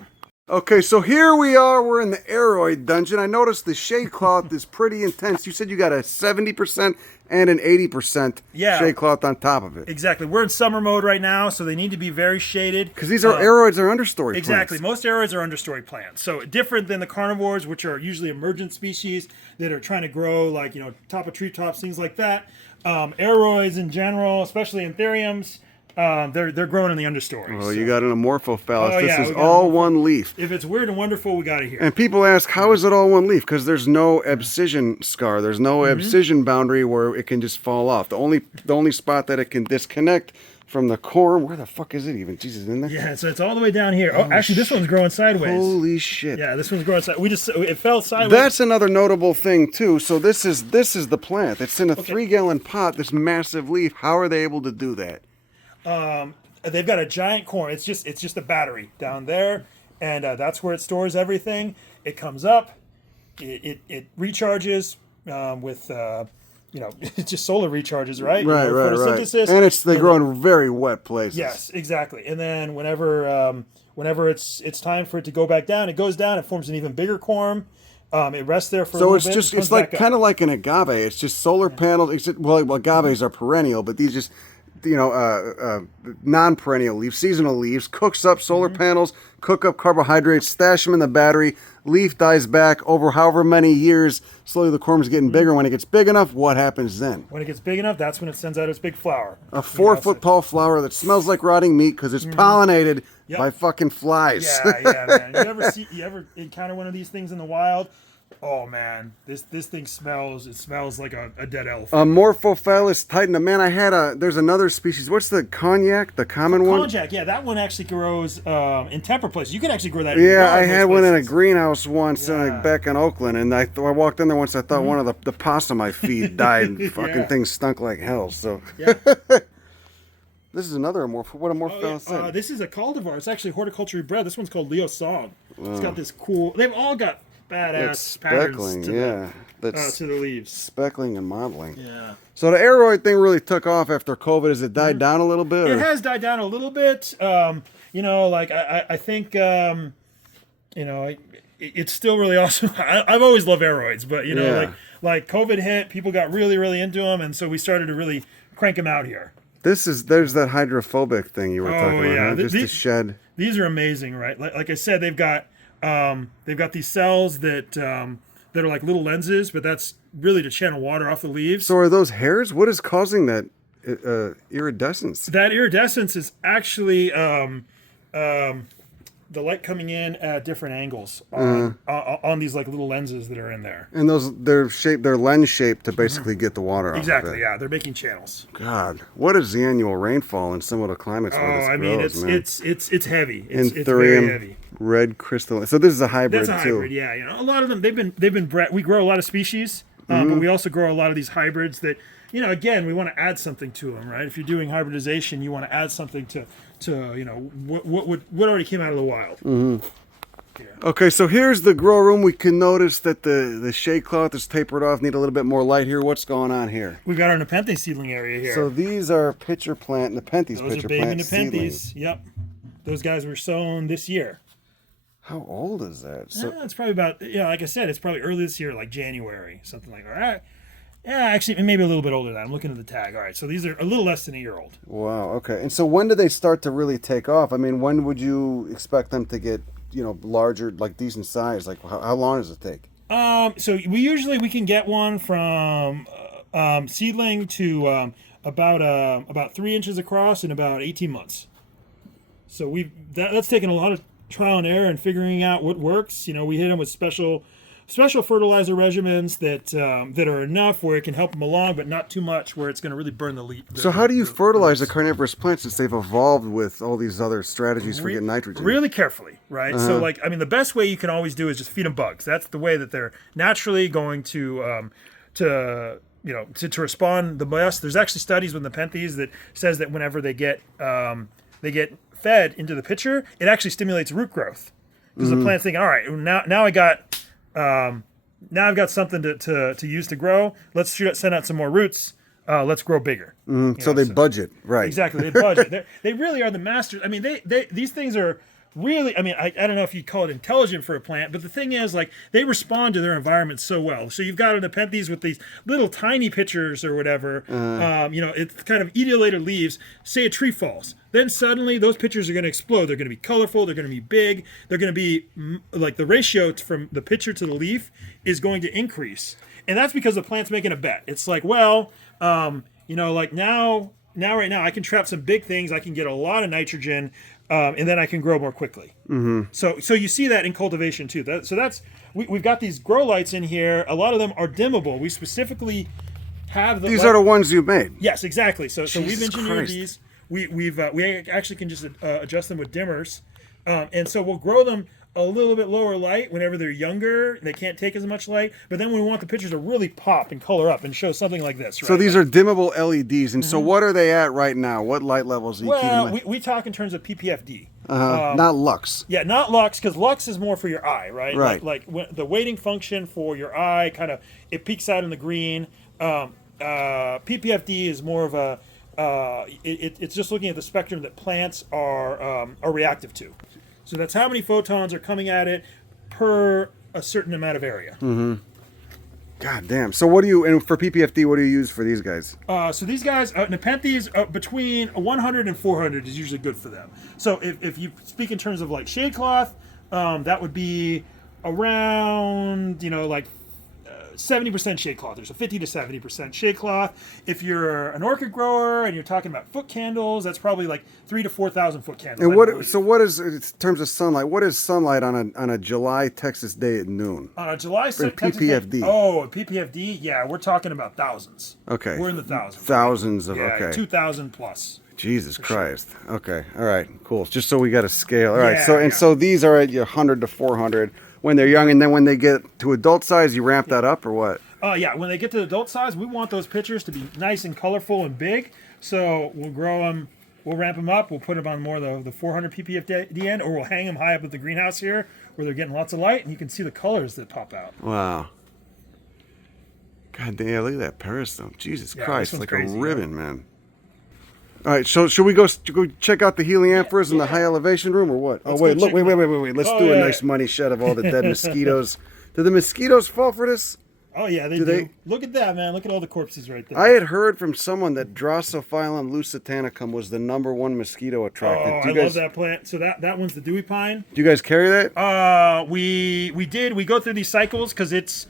Okay, so here we are. We're in the Aroid dungeon. I noticed the shade cloth is pretty intense. You said you got a 70% and an 80% shade cloth on top of it. Exactly. We're in summer mode right now, so they need to be very shaded. Because these are Aroids are understory Exactly. plants. Most Aroids are understory plants. So different than the carnivores, which are usually emergent species that are trying to grow like, top of treetops, things like that. Aroids in general, especially anthuriums, they're growing in the understory. Oh, you got an amorphophallus. Oh, this yeah, is all one leaf. If it's weird and wonderful, we got it here. And people ask, how is it all one leaf? Because there's no abscission scar. There's no abscission boundary where it can just fall off. The only spot that it can disconnect from the core. Where the fuck is it even? Jesus, isn't there? Yeah, so it's all the way down here. Oh, actually, this one's growing sideways. Holy shit. Yeah, this one's growing sideways. It fell sideways. That's another notable thing too. So this is the plant. It's in a 3-gallon pot. This massive leaf. How are they able to do that? They've got a giant core. It's just a battery down there, and that's where it stores everything. It comes up, it recharges with it's just solar recharges, right? Right. Photosynthesis. And they grow in very wet places. Yes, exactly. And then whenever it's time for it to go back down, it goes down. It forms an even bigger corm. It rests there for a little bit. So it's like kind of like an agave. It's just solar panels. Well, agaves are perennial, but these just non-perennial leaves, seasonal leaves, cooks up solar panels, cook up carbohydrates, stash them in the battery, leaf dies back over however many years, slowly the corm's getting bigger. When it gets big enough, what happens then? When it gets big enough, that's when it sends out its big flower. A 4-foot tall flower that smells like rotting meat because it's pollinated by fucking flies. Yeah, man. You ever encounter one of these things in the wild? Oh man, this thing smells. It smells like a dead elephant. Amorphophallus titan. Man, there's another species. What's the cognac? The common one? Cognac, yeah, that one actually grows in temperate places. You can actually grow that. In I had one in a greenhouse once back in Oakland, and I walked in there once. I thought one of the possum I feed died. Fucking thing stunk like hell. So. Yeah. This is another Amorphophallus. This is a cultivar. It's actually horticulturally bred. This one's called Leo Song. It's got this cool. They've all got badass patterns to the leaves. Speckling and modeling. Yeah. So the Aroid thing really took off after COVID. Has it died down a little bit? It has died down a little bit. I think, it's still really awesome. I've always loved Aroids, but like COVID hit, people got really, really into them, and so we started to really crank them out here. There's that hydrophobic thing you were talking about, huh? Just to shed. These are amazing, right? Like I said, they've got these cells that are like little lenses, but that's really to channel water off the leaves. So are those hairs? What is causing that iridescence? That iridescence is actually the light coming in at different angles on these like little lenses that are in there. And they're lens shaped to basically get the water off. Exactly, yeah. They're making channels. God, what is the annual rainfall in some of the climates where this grows, it's heavy. It's Anthurium, very heavy. Red crystal. So this is a hybrid. That's a hybrid, yeah. A lot of them they've been bred. We grow a lot of species, but we also grow a lot of these hybrids that again we want to add something to them, right? If you're doing hybridization, you want to add something to what already came out of the wild. Yeah. Okay, so here's the grow room. We can notice that the shade cloth is tapered off. Need a little bit more light here. What's going on here? We've got our Nepenthes seedling area here. So these are pitcher plant Nepenthes. Those pitcher are baby plant Nepenthes. seedlings. Yep. Those guys were sown this year. How old is that? So it's probably about like I said, it's probably early this year, like January, something like that. Yeah, actually, maybe a little bit older than that. I'm looking at the tag. All right, so these are a little less than a year old. Wow. Okay. And so when do they start to really take off? I mean, when would you expect them to get larger, like decent size? Like how long does it take? So we can get one from seedling to about 3 inches across in about 18 months. So that's taken a lot of trial and error and figuring out what works. We hit them with special fertilizer regimens that are enough where it can help them along, but not too much where it's going to really burn the leaf. So how do you fertilize the carnivorous plants since they've evolved with all these other strategies for getting nitrogen? Really carefully, right? So the best way you can always do is just feed them bugs. That's the way that they're naturally going to respond the best. There's actually studies with Nepenthes that says that whenever they get fed into the pitcher, it actually stimulates root growth. because the plant's thinking, all right, now I got now I've got something to use to grow. Let's send out some more roots. Let's grow bigger. So they budget, right? Exactly, they budget. They really are the masters. I mean, these things are really. I mean, I don't know if you'd call it intelligent for a plant, but the thing is, like, they respond to their environment so well. So you've got a Nepenthes with these little tiny pitchers or whatever. It's kind of etiolated leaves. Say a tree falls, then suddenly those pitchers are going to explode. They're going to be colorful. They're going to be big. They're going to be like the ratio from the pitcher to the leaf is going to increase, and that's because the plant's making a bet. It's like, well. Like right now, I can trap some big things. I can get a lot of nitrogen, and then I can grow more quickly. So you see that in cultivation too. We've got these grow lights in here. A lot of them are dimmable. We specifically have These are the ones you made. Yes, exactly. So we've engineered Christ. these. We actually can just adjust them with dimmers, and so we'll grow them a little bit lower light whenever they're younger. They can't take as much light, but then we want the pictures to really pop and color up and show something like this. Right? So these are dimmable LEDs, and so what are they at right now? What light levels are you keeping them at? We talk in terms of PPFD. Not lux. Yeah, not lux, because lux is more for your eye, right? Right. Like when the weighting function for your eye, kind of, it peaks out in the green. PPFD is more of a, it's just looking at the spectrum that plants are reactive to. So that's how many photons are coming at it per a certain amount of area. God damn. So and for PPFD, what do you use for these guys? So these guys, Nepenthes, between 100 and 400 is usually good for them. So if you speak in terms of like shade cloth, that would be around, 70% shade cloth. There's a 50 to 70% shade cloth. If you're an orchid grower and you're talking about foot candles, that's probably like 3,000 to 4,000 foot candles. And what is in terms of sunlight? What is sunlight on a July Texas day at noon? On a July PPFD. PPFD. Yeah, we're talking about thousands. Okay. We're in the thousands. Thousands of, yeah, okay. 2,000 plus. Jesus Christ. Sure. Okay. All right. Cool. Just so we got a scale. All right. Yeah, So these are at 100 to 400 when they're young, and then when they get to adult size, you ramp that up or what? When they get to adult size, we want those pitchers to be nice and colorful and big. So we'll grow them, we'll ramp them up, we'll put them on more the 400 ppfd end, or we'll hang them high up at the greenhouse here where they're getting lots of light, and you can see the colors that pop out. Wow. God damn, look at that peristome. Jesus Christ, like crazy, a ribbon, man. All right, so should we go check out the Heliamphoras in the high elevation room or what? Wait. Let's do a nice money shot of all the dead mosquitoes. Do the mosquitoes fall for this? Oh, yeah, they do. Look at that, man. Look at all the corpses right there. I had heard from someone that Drosophilum lusitanicum was the #1 mosquito attractant. I love that plant. So that one's the dewy pine. Do you guys carry that? We did. We go through these cycles because it's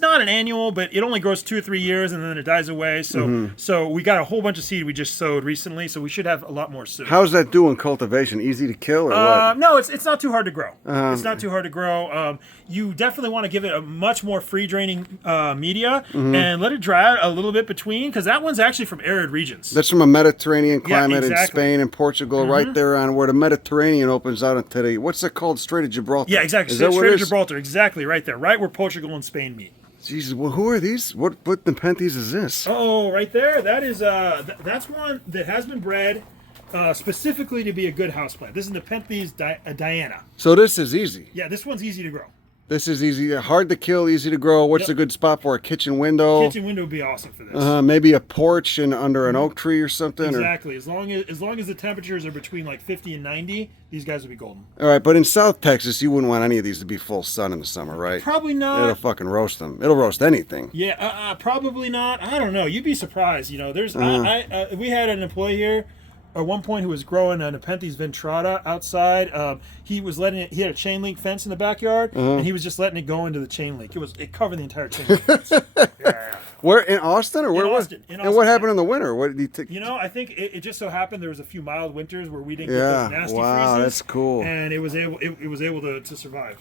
not an annual, but it only grows 2 or 3 years and then it dies away. So we got a whole bunch of seed we just sowed recently, so we should have a lot more soon. How's that doing cultivation? Easy to kill or what? No, it's not too hard to grow. It's not too hard to grow. You definitely want to give it a much more free draining media and let it dry out a little bit between, because that one's actually from arid regions. That's from a Mediterranean climate in exactly. Spain and Portugal, right there on where the Mediterranean opens out into the, what's it called, Strait of Gibraltar? Yeah, exactly. Strait of Gibraltar, exactly, right there, right where Portugal and Spain meet. Jesus, well, who are these? What Nepenthes is this? Oh, right there. That is that's one that has been bred specifically to be a good houseplant. This is Nepenthes Diana. So this is easy. Yeah, this one's easy to grow. This is easy, hard to kill, easy to grow. What's a good spot for a kitchen window? Kitchen window would be awesome for this. Maybe a porch and under an oak tree or something. Exactly. As long as the temperatures are between like 50 and 90, these guys will be golden. All right, but in South Texas, you wouldn't want any of these to be full sun in the summer, right? Probably not. It'll fucking roast them. It'll roast anything. Yeah, probably not. I don't know. You'd be surprised. There's we had an employee here at one point who was growing a Nepenthes ventrata outside. He had a chain link fence in the backyard, and he was just letting it go into the chain link. It covered the entire chain link fence. Yeah. Where, in Austin or where? In Austin. And what happened in the winter? What did he take? I think it just so happened there was a few mild winters where we didn't get those nasty freezes. That's cool. And it was able to survive.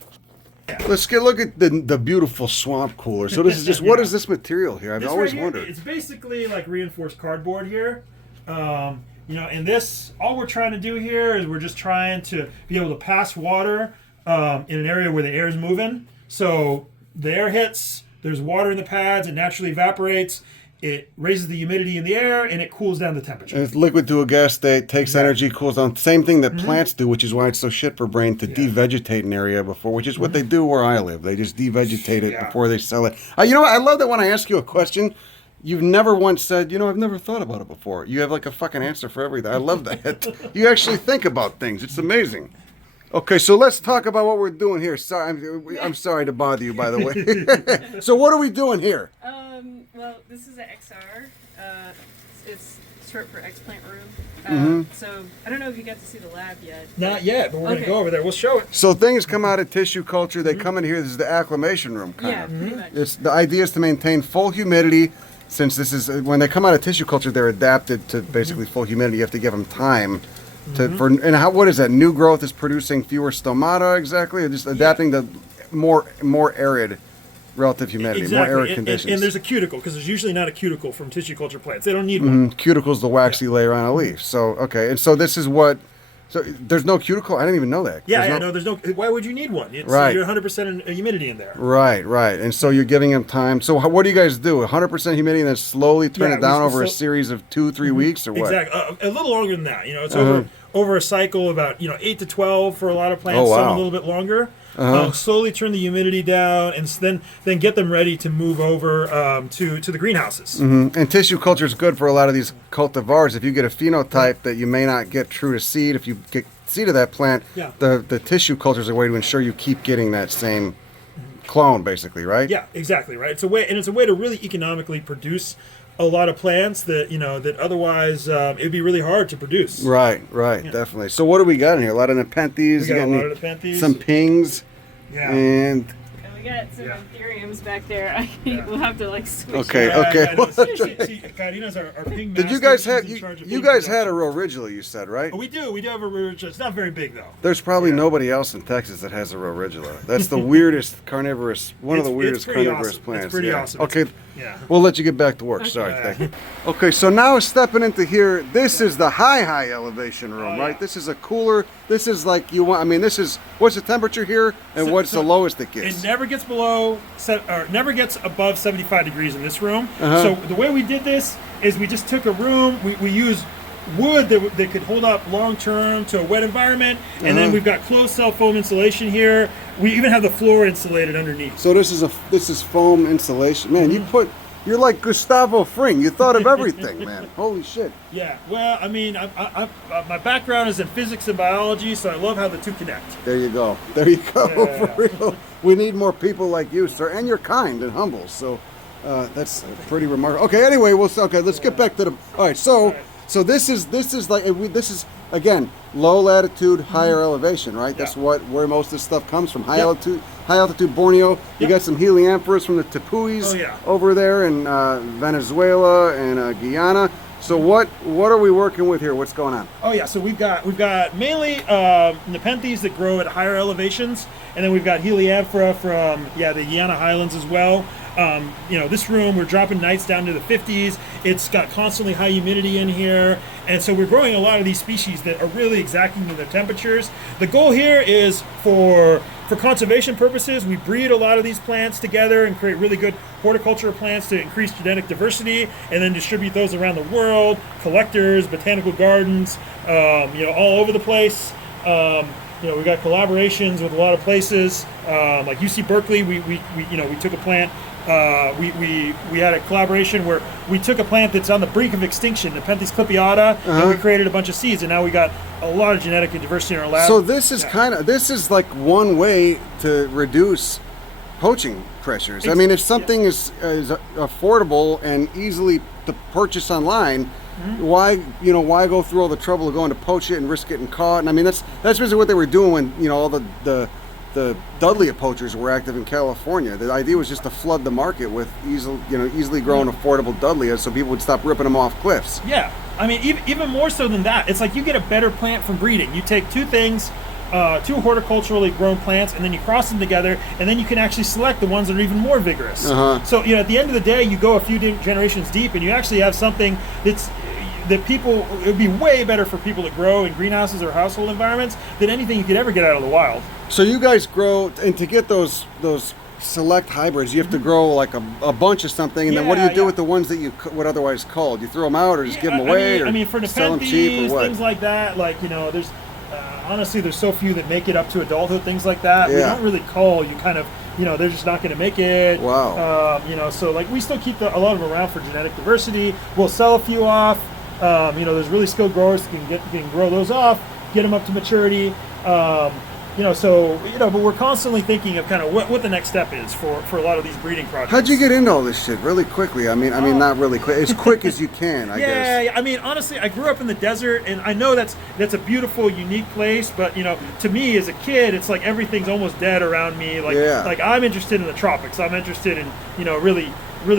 Yeah. Let's look at the beautiful swamp cooler. So this is just what is this material here? I've always wondered. It's basically like reinforced cardboard here. And this, all we're trying to do here is we're just trying to be able to pass water in an area where the air is moving. So the air hits, there's water in the pads, it naturally evaporates, it raises the humidity in the air, and it cools down the temperature. And it's liquid to a gas state, takes energy, cools down. Same thing that plants do, which is why it's so shit for brain to devegetate an area before, which is what they do where I live. They just devegetate it before they sell it. You know what? I love that when I ask you a question, you've never once said, you know, I've never thought about it before. You have like a fucking answer for everything. I love that. You actually think about things. It's amazing. Okay, so let's talk about what we're doing here. Sorry, I'm sorry to bother you, by the way. So what are we doing here? Well, this is an XR. It's short for X-plant room. So I don't know if you got to see the lab yet. Not yet, but we're going to go over there. We'll show it. So things come out of tissue culture. They come in here. This is the acclimation room, kind of. Pretty much. The idea is to maintain full humidity. Since this is when they come out of tissue culture, they're adapted to basically full humidity. You have to give them time. What is that? New growth is producing fewer stomata, exactly, or just adapting to more arid relative humidity, more arid conditions. And there's a cuticle, because there's usually not a cuticle from tissue culture plants. They don't need one. Cuticle's the waxy layer on a leaf. So okay, and so this is what. So there's no cuticle. I didn't even know that. There's no. Why would you need one? Right. You're 100% humidity in there. Right. And so you're giving them time. So what do you guys do? 100% humidity, and then slowly turn it down over a series of 2-3 weeks, or what? Exactly. A little longer than that. You know, it's over a cycle about 8 to 12 for a lot of plants. Oh, wow. Some a little bit longer. Slowly turn the humidity down, and then get them ready to move over to the greenhouses. And tissue culture is good for a lot of these cultivars. If you get a phenotype that you may not get true to seed, if you get seed of that plant, the tissue culture is a way to ensure you keep getting that same clone, basically, right? Yeah, exactly, right. It's a way to really economically produce a lot of plants that that otherwise it'd be really hard to produce. Right, definitely. So what do we got in here? A lot of Nepenthes. We got a lot of Nepenthes. Some pings. Yeah. And we got some Ethereums back there. We'll have to switch. Okay. See, Karina's our ping Did you guys have you guys had a real Ridgely, you said, right? Oh, we do have a Ridgely. It's not very big though. There's probably nobody else in Texas that has a real Ridgely. That's the weirdest carnivorous, one of the weirdest carnivorous plants. It's pretty awesome. Okay. We'll let you get back to work. Sorry, thank you. Okay, so now stepping into here, this is the high elevation room, right? This is a cooler. This is like this is what's the temperature here, and what's the lowest it gets? It never gets never gets above 75 degrees in this room. So the way we did this is we just took a room. We used wood that could hold up long term to a wet environment, and then we've got closed cell foam insulation here. We even have the floor insulated underneath. So this is foam insulation, man. You're like Gustavo Fring. You thought of everything, man. Holy shit. Yeah. Well, I mean, my background is in physics and biology, so I love how the two connect. There you go. For real. We need more people like you, sir, and you're kind and humble. So that's pretty remarkable. Okay. Anyway, let's get back to the. All right. So this is again low latitude, higher elevation, right? That's where most of this stuff comes from. High altitude Borneo. You got some Heliamphoras from the Tepuis over there in Venezuela and Guyana. So what are we working with here? What's going on? Oh yeah, so we've got mainly Nepenthes that grow at higher elevations, and then we've got Heliamphora from the Guyana Highlands as well. This room, we're dropping nights down to the 50s. It's got constantly high humidity in here. And so we're growing a lot of these species that are really exacting to their temperatures. The goal here is for conservation purposes, we breed a lot of these plants together and create really good horticultural plants to increase genetic diversity, and then distribute those around the world, collectors, botanical gardens, all over the place. We've got collaborations with a lot of places, like UC Berkeley. We took a plant. We had a collaboration where we took a plant that's on the brink of extinction, Nepenthes clipiata, and we created a bunch of seeds, and now we got a lot of genetic diversity in our lab. So this is like one way to reduce poaching pressures. I mean, if something is affordable and easily to purchase online, why go through all the trouble of going to poach it and risk getting caught? And I mean, that's basically what they were doing when all the Dudley poachers were active in California. The idea was just to flood the market with easily grown affordable Dudleys, so people would stop ripping them off cliffs. Yeah, I mean, even more so than that, it's like you get a better plant from breeding. You take two things. Two horticulturally grown plants, and then you cross them together, and then you can actually select the ones that are even more vigorous. So at the end of the day, you go a few generations deep, and you actually have something it would be way better for people to grow in greenhouses or household environments than anything you could ever get out of the wild. So you guys grow, and to get those select hybrids? You have to grow like a bunch of something, and then what do you do with the ones that you would otherwise culled? You throw them out, or just give them away, I mean, for sell them cheap, or what? things like that, like, you know, there's honestly, there's so few that make it up to adulthood, things like that. We don't really cull. You kind of, you know, they're just not going to make it. Wow. You know, so like we still keep a lot of them around for genetic diversity. We'll sell a few off. You know, there's really skilled growers that can grow those off, get them up to maturity. You know, so, you know, but we're constantly thinking of kind of what the next step is for a lot of these breeding projects. How'd you get into all this shit really quickly? I mean, not really quick, as quick as you can, I guess. Yeah, I mean, honestly, I grew up in the desert, and I know that's a beautiful, unique place, but, you know, to me as a kid, it's like everything's almost dead around me. Like I'm interested in the tropics. I'm interested in, you know, really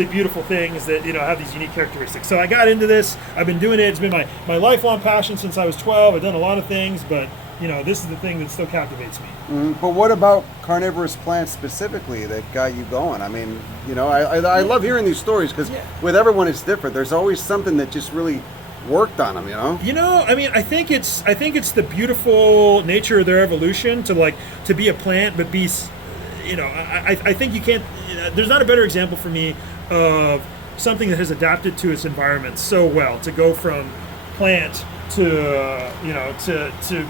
beautiful things that, you know, have these unique characteristics. So I got into this. I've been doing it. It's been my lifelong passion since I was 12. I've done a lot of things, but, you know, this is the thing that still captivates me. But what about carnivorous plants specifically that got you going? I mean, you know, I love hearing these stories because with everyone it's different. There's always something that just really worked on them, you know? You know, I mean, I think it's the beautiful nature of their evolution to be a plant, but be, you know, I think you can't, there's not a better example for me of something that has adapted to its environment so well, to go from plant to, you know, to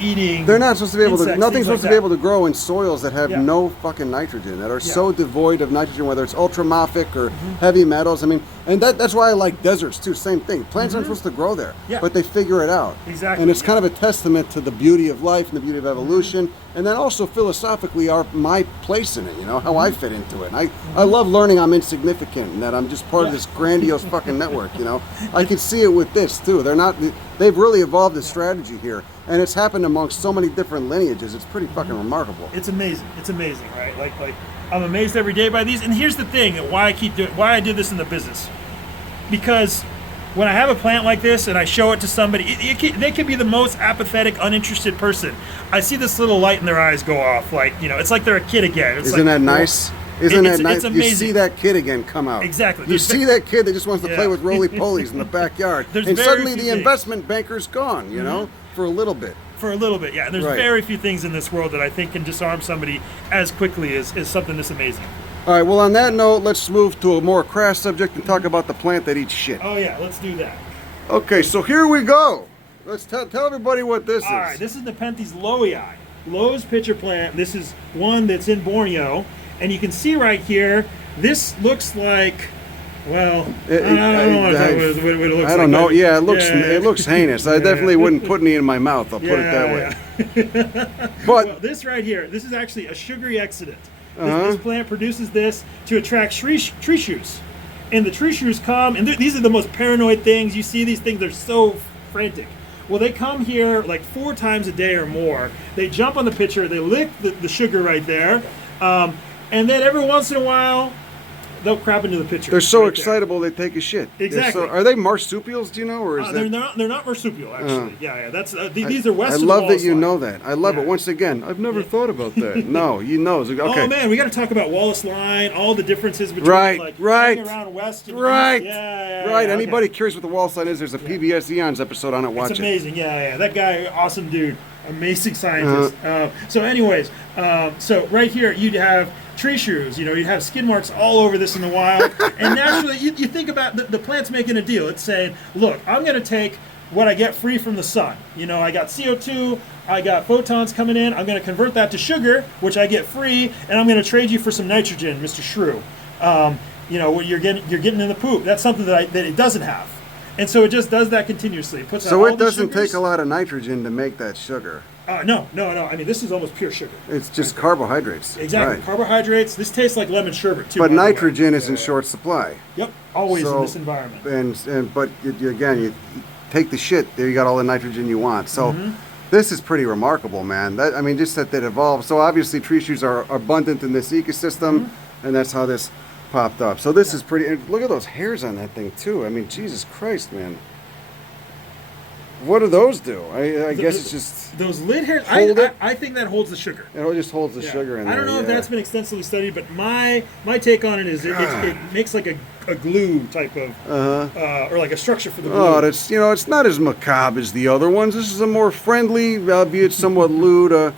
eating. They're not supposed to be able to. Nothing's supposed to be able to to grow in soils that have no fucking nitrogen, that are so devoid of nitrogen, whether it's ultramorphic or heavy metals. I mean, and that's why I like deserts too. Same thing. Plants aren't supposed to grow there, but they figure it out. Exactly. And it's kind of a testament to the beauty of life and the beauty of evolution, and then also philosophically my place in it. You know, how I fit into it. And I love learning I'm insignificant and that I'm just part of this grandiose fucking network. You know, I can see it with this too. They've really evolved a strategy here. And it's happened amongst so many different lineages. It's pretty fucking remarkable. It's amazing. It's amazing, right? Like I'm amazed every day by these. And here's the thing: why I did this in the business, because when I have a plant like this and I show it to somebody, they could be the most apathetic, uninterested person. I see this little light in their eyes go off, like, you know, it's like they're a kid again. Isn't that nice? Isn't that nice? It's amazing. You see that kid again come out. Exactly. You see that kid that just wants to play with roly-polies in the backyard. And suddenly the investment banker's gone, you know, for a little bit. For a little bit, yeah. There's very few things in this world that I think can disarm somebody as quickly as something this amazing. All right, well, on that note, let's move to a more crass subject and talk about the plant that eats shit. Oh, yeah, let's do that. Okay, so here we go. Let's tell everybody what this is. All right, this is Nepenthes Louie. Lowe's pitcher plant. This is one that's in Borneo. And you can see right here, this looks like, well, I don't know what it looks like. I don't know. Yeah, it looks heinous. I definitely wouldn't put any in my mouth. I'll put it that way. But well, this right here, this is actually a sugary exudate. This plant produces this to attract tree shrews. And the tree shrews come, and these are the most paranoid things. You see these things, they're so frantic. Well, they come here like 4 times a day or more. They jump on the pitcher, they lick the sugar right there. And then every once in a while, they'll crap into the pitcher. They're so excitable they take a shit. Exactly. Are they marsupials? Do you know, or is they're not marsupial actually? Yeah. That's these are western. I love that you know that. I love it. Once again, I've never thought about that. No, you know. Okay. Oh man, we got to talk about Wallace line. All the differences between right. around west and east. Yeah. Anybody curious what the Wallace line is? There's a PBS Eons episode on it. Watch it. It's amazing. Yeah. That guy, awesome dude, amazing scientist. So, anyways, so right here you'd have tree shrews, you know, you have skid marks all over this in the wild. And naturally, you think about the plant's making a deal. It's saying, look, I'm going to take what I get free from the sun. You know, I got CO2, I got photons coming in. I'm going to convert that to sugar, which I get free, and I'm going to trade you for some nitrogen, Mr. Shrew. You know, what you're getting in the poop. That's something that it doesn't have. And so it just does that continuously. It puts out all it doesn't sugars. Take a lot of nitrogen to make that sugar. No. I mean, this is almost pure sugar. It's just carbohydrates. Exactly, right. Carbohydrates. This tastes like lemon sherbet too. But nitrogen is in short supply. Yep, always in this environment. But you take the shit. There you got all the nitrogen you want. So this is pretty remarkable, man. I mean, just that evolved. So obviously, tree shrews are abundant in this ecosystem, and that's how this popped up. So this is pretty. And look at those hairs on that thing too. I mean, Jesus Christ, man. What do those do? I guess it's just those lid hairs. I think that holds the sugar. It just holds the sugar in there. I don't know if that's been extensively studied, but my take on it is it makes like a glue type of or like a structure for the glue. Oh, that's it's not as macabre as the other ones. This is a more friendly, albeit somewhat lewd,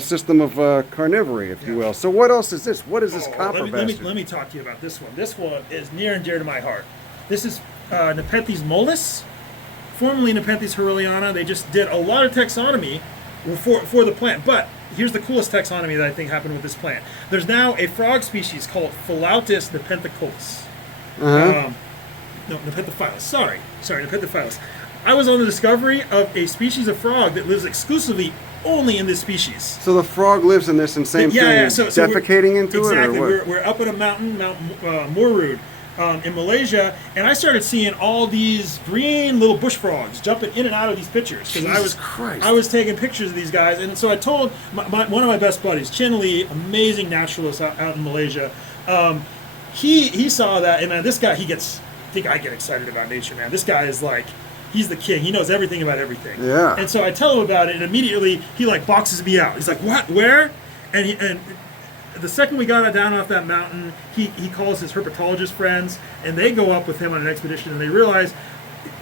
system of carnivory, if you will. So what else is this? What is this copper let bastard? me talk to you about this one. This one is near and dear to my heart. This is Nepenthes mollis, formerly Nepenthes herreriana. They just did a lot of taxonomy for the plant. But here's the coolest taxonomy that I think happened with this plant. There's now a frog species called Philautis nepenthiculus. No, Nepenthophilus. Sorry, Nepenthophilus. I was on the discovery of a species of frog that lives exclusively only in this species. So the frog lives in this and same thing, defecating into exactly. it, or what? We're up at a mountain, Mount Morud, in Malaysia, and I started seeing all these green little bush frogs jumping in and out of these pictures because I was taking pictures of these guys, and so I told one of my best buddies, Chin Lee, amazing naturalist out in Malaysia. He saw that, and man, this guy, I think I get excited about nature, man. This guy is like, he's the king. He knows everything about everything. Yeah. And so I tell him about it, and immediately he like boxes me out. He's like, "What? Where?" And the second we got down off that mountain, he calls his herpetologist friends, and they go up with him on an expedition, and they realize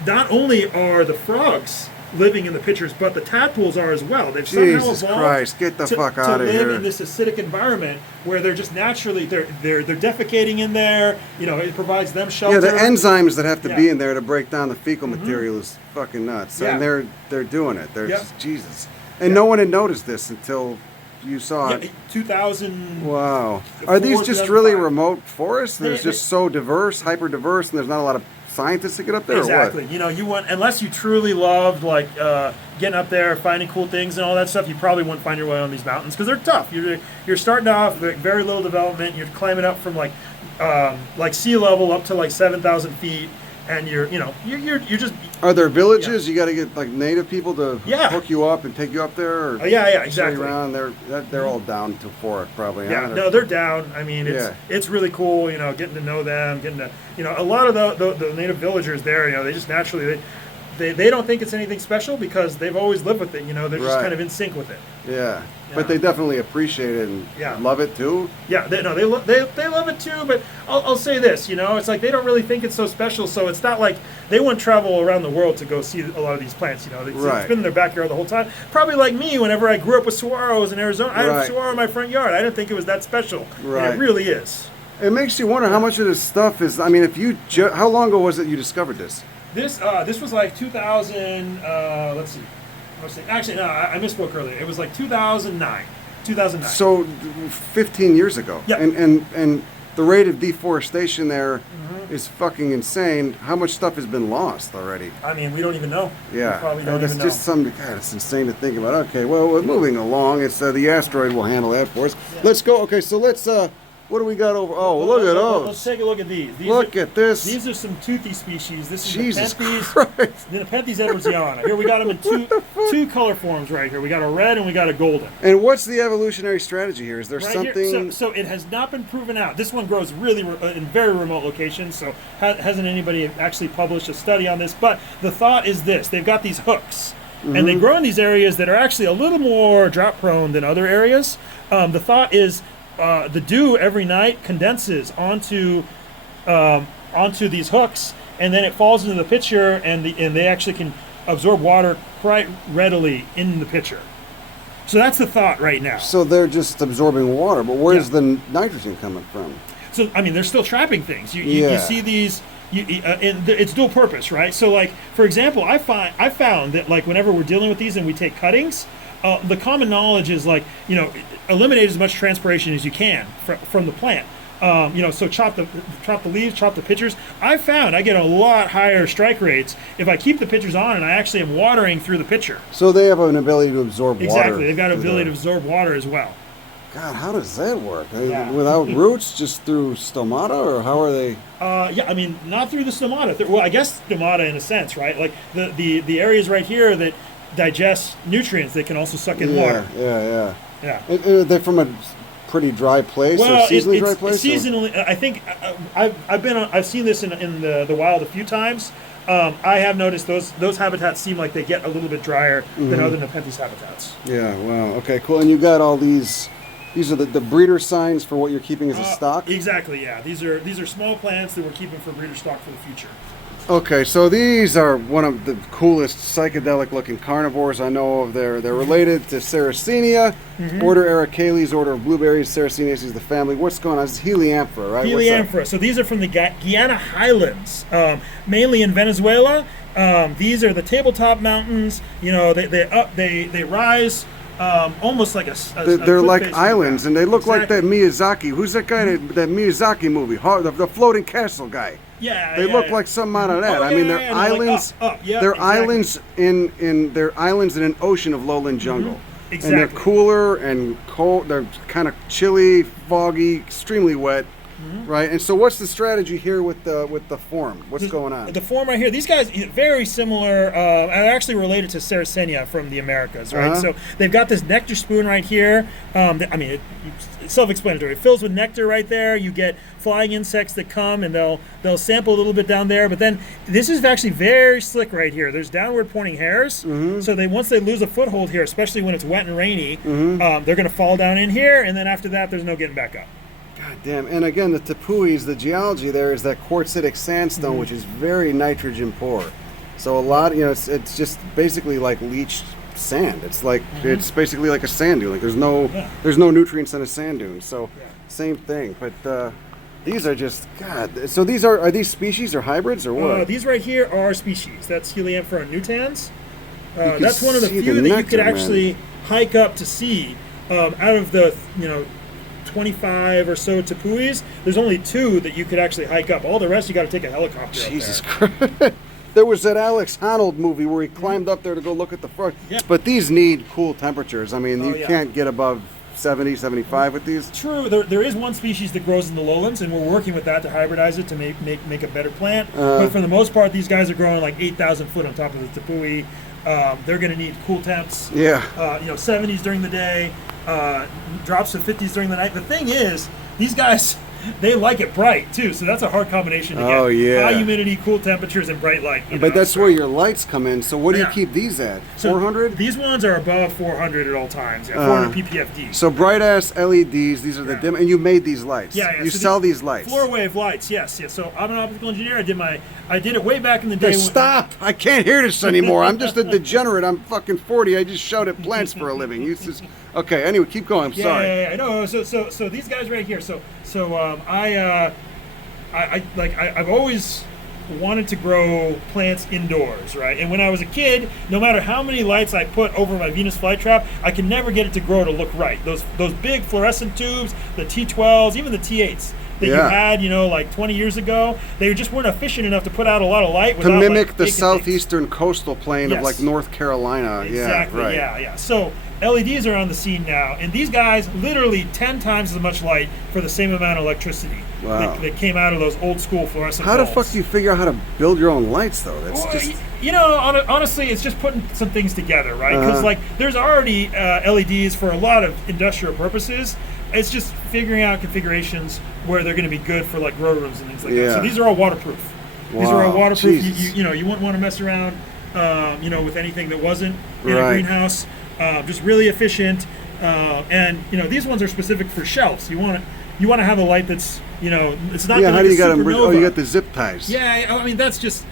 not only are the frogs living in the pictures, but the tadpoles are as well. They've somehow Jesus evolved Christ, get the fuck out of to here. live in this acidic environment where they're just naturally they're defecating in there. You know, it provides them shelter. Yeah, the enzymes that have to be in there to break down the fecal material is fucking nuts. And they're doing it. They're just, Jesus. And no one had noticed this until you saw it. 2000. Wow. Are these just really remote forests? They're just so diverse, hyper diverse, and there's not a lot of scientists to get up there, exactly. Or what? You know, you want, unless you truly loved like getting up there, finding cool things and all that stuff, you probably wouldn't find your way on these mountains because they're tough. You're starting off with very little development. You're climbing up from like sea level up to like 7,000 feet, and you're just. Are there villages? You got to get like native people to hook you up and take you up there. Or exactly. Show you around. They're all down to for it, probably. Yeah, no, they're down. I mean, it's really cool. You know, getting to know them, getting to a lot of the native villagers there. You know, they just naturally they don't think it's anything special because they've always lived with it. You know, they're just kind of in sync with it. Yeah. But they definitely appreciate it and love it too. Yeah, they love it too. But I'll say this, you know, it's like they don't really think it's so special. So it's not like they wouldn't travel around the world to go see a lot of these plants. You know, it's been in their backyard the whole time. Probably like me, whenever I grew up with saguaros in Arizona, I had a saguaro in my front yard. I didn't think it was that special. Right. And it really is. It makes you wonder how much of this stuff is. I mean, if you how long ago was it you discovered this? This was like 2000. Let's see. Actually, no, I misspoke earlier. It was like 2009. So 15 years ago. Yeah. And the rate of deforestation there is fucking insane. How much stuff has been lost already? I mean, we don't even know. Yeah. We probably don't even know. That's just it's insane to think about. Okay, well, we're moving along. It's the asteroid will handle that for us. Yeah. Let's go. Okay, so let's what do we got over? Oh, look at those. Let's take a look at these. Look at this. These are some toothy species. This is Jesus Nepenthes, Christ. the Nepenthes edwardsiana. Here we got them in two color forms right here. We got a red and we got a golden. And what's the evolutionary strategy here? Is there something? Here, so it has not been proven out. This one grows really in very remote locations. So hasn't anybody actually published a study on this? But the thought is this: they've got these hooks. And they grow in these areas that are actually a little more drought prone than other areas. The thought is the dew every night condenses onto these hooks, and then it falls into the pitcher, and they actually can absorb water quite readily in the pitcher. So that's the thought right now. So they're just absorbing water, but where's the nitrogen coming from? So I mean, they're still trapping things. You see these. And it's dual purpose, right? So, like for example, I found that like whenever we're dealing with these and we take cuttings, the common knowledge is like eliminate as much transpiration as you can from the plant. So chop the leaves, chop the pitchers. I found I get a lot higher strike rates if I keep the pitchers on and I actually am watering through the pitcher. So they have an ability to absorb water. Exactly, they've got an ability to absorb water as well. God, how does that work? Without roots, just through stomata, or how are they? I mean, not through the stomata. Well, I guess stomata in a sense, right? Like the areas right here that digest nutrients, they can also suck in water. Yeah. They're from a pretty dry place, or seasonally dry place? Seasonally, I think I've seen this in the wild a few times. I have noticed those habitats seem like they get a little bit drier than other Nepenthes habitats. Yeah. Wow. Okay. Cool. And you got all these. These are the breeder signs for what you're keeping as a stock? Exactly, yeah. These are small plants that we're keeping for breeder stock for the future. Okay, so these are one of the coolest psychedelic-looking carnivores I know of. They're related to Sarracenia, order Aracales, order of blueberries. Sarracenia is the family. What's going on? This is Heliamphora, right? Heliamphora. So these are from the Guyana Highlands, mainly in Venezuela. These are the tabletop mountains. You know, they rise almost like they're like cliff-facing islands, and they look like that Exactly. Miyazaki. Who's that guy? That Miyazaki movie, the floating castle guy. Yeah, They look like something out of that. Oh, I mean, yeah, they're yeah, like islands. yeah, they're exactly. islands they're islands in an ocean of lowland jungle. Exactly. And they're cooler and cold. They're kind of chilly, foggy, extremely wet, right? And so, what's the strategy here with the form? What's going on? The form right here, these guys very similar, and actually related to Sarracenia from the Americas, right? So they've got this nectar spoon right here. It's self-explanatory. It fills with nectar right there. You get flying insects that come and they'll sample a little bit down there. But then this is actually very slick right here. There's downward pointing hairs. So once they lose a foothold here, especially when it's wet and rainy, they're going to fall down in here, and then after that, there's no getting back up. God damn. And again, the tepuis, the geology there is that quartzitic sandstone, which is very nitrogen poor. So a lot, it's just basically like leached sand. It's like it's basically like a sand dune. Like there's no nutrients in a sand dune. So same thing. But these are just So are these species or hybrids or what? These right here are species. That's Heliamphora nutans. can That's one of the see few the that you nectar, could man. actually hike up to see. Out of the 25 or so tepuis, there's only 2 that you could actually hike up. All the rest you got to take a helicopter Jesus up there. Christ. There was that Alex Honnold movie where he climbed up there to go look at the front. Yeah. But these need cool temperatures. I mean, you yeah. can't get above 70, 75 with these. True, there is one species that grows in the lowlands, and we're working with that to hybridize it to make a better plant. But for the most part, these guys are growing like 8,000 foot on top of the tepui. They're going to need cool temps. Yeah. 70s during the day, drops to 50s during the night. The thing is, these guys, they like it bright too, so that's a hard combination to get. Oh, yeah. High humidity, cool temperatures, and bright light. But that's where your lights come in. So what do you Yeah. keep these at? So 400? These ones are above 400 at all times. Yeah, 400 ppfd. So bright ass LEDs. These are the dim. And you made these lights. Yeah, yeah. You So sell these lights. Floor wave lights, yes. So I'm an optical engineer. I did it way back in the day. Stop! I can't hear this anymore. I'm just a degenerate. I'm fucking 40. I just shout at plants for a living. Okay. Anyway, keep going. I'm sorry. Yeah. No. So these guys right here. I've always wanted to grow plants indoors, right? And when I was a kid, no matter how many lights I put over my Venus flytrap, I could never get it to grow to look right. Those big fluorescent tubes, the T12s, even the T8s that you had, like 20 years ago, they just weren't efficient enough to put out a lot of light To without mimic like, the taking southeastern coastal plain of Yes. like North Carolina. Exactly. Yeah. Right. Yeah. So LEDs are on the scene now, and these guys literally 10 times as much light for the same amount of electricity Wow. that came out of those old school fluorescent How the bulbs. fuck do you figure out how to build your own lights though? That's Well, just. honestly, it's just putting some things together, right? Because there's already LEDs for a lot of industrial purposes. It's just figuring out configurations where they're going to be good for like grow rooms and things like that. So these are all waterproof. These are all Wow, waterproof. Jesus. You wouldn't want to mess around, with anything that wasn't in a Right. greenhouse. Just really efficient, and these ones are specific for shelves. You want to have a light that's it's not. Yeah. like How do a you got them? Oh, supernova. you got the zip ties. Yeah, I mean that's just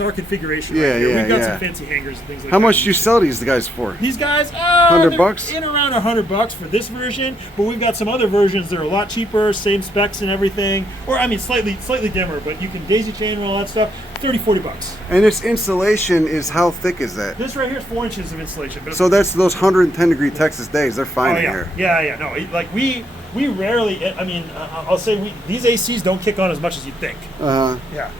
our configuration. Yeah, right here. yeah, We've got yeah. some fancy hangers and things like How that. much do you sell these guys for? These guys, $100? In around $100 for this version, but we've got some other versions that are a lot cheaper, same specs and everything. Or I mean, slightly dimmer, but you can daisy chain and all that stuff. $30-$40. And this insulation is how thick is that? This right here is 4 inches of insulation. But So that's those 110-degree Texas days. They're fine oh, in yeah. here. Yeah. No, like we rarely. I mean, I'll say these ACs don't kick on as much as you think. Yeah.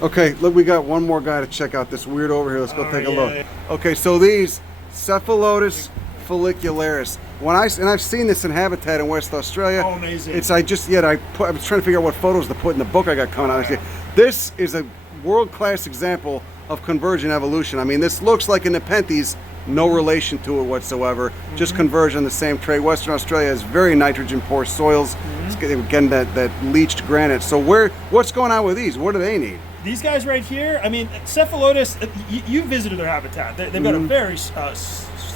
Okay, look, we got one more guy to check out this weird over here. Let's go take a look. yeah. Okay, so these Cephalotus follicularis. I've seen this in habitat in West Australia. Oh, amazing. I was trying to figure out what photos to put in the book I got coming out. This is a world-class example of convergent evolution. I mean, this looks like a Nepenthes, no relation to it whatsoever. Just conversion, the same trait. Western Australia has very nitrogen-poor soils. It's getting that leached granite. So what's going on with these? What do they need? These guys right here, I mean, Cephalotus, you visited their habitat. They've got a very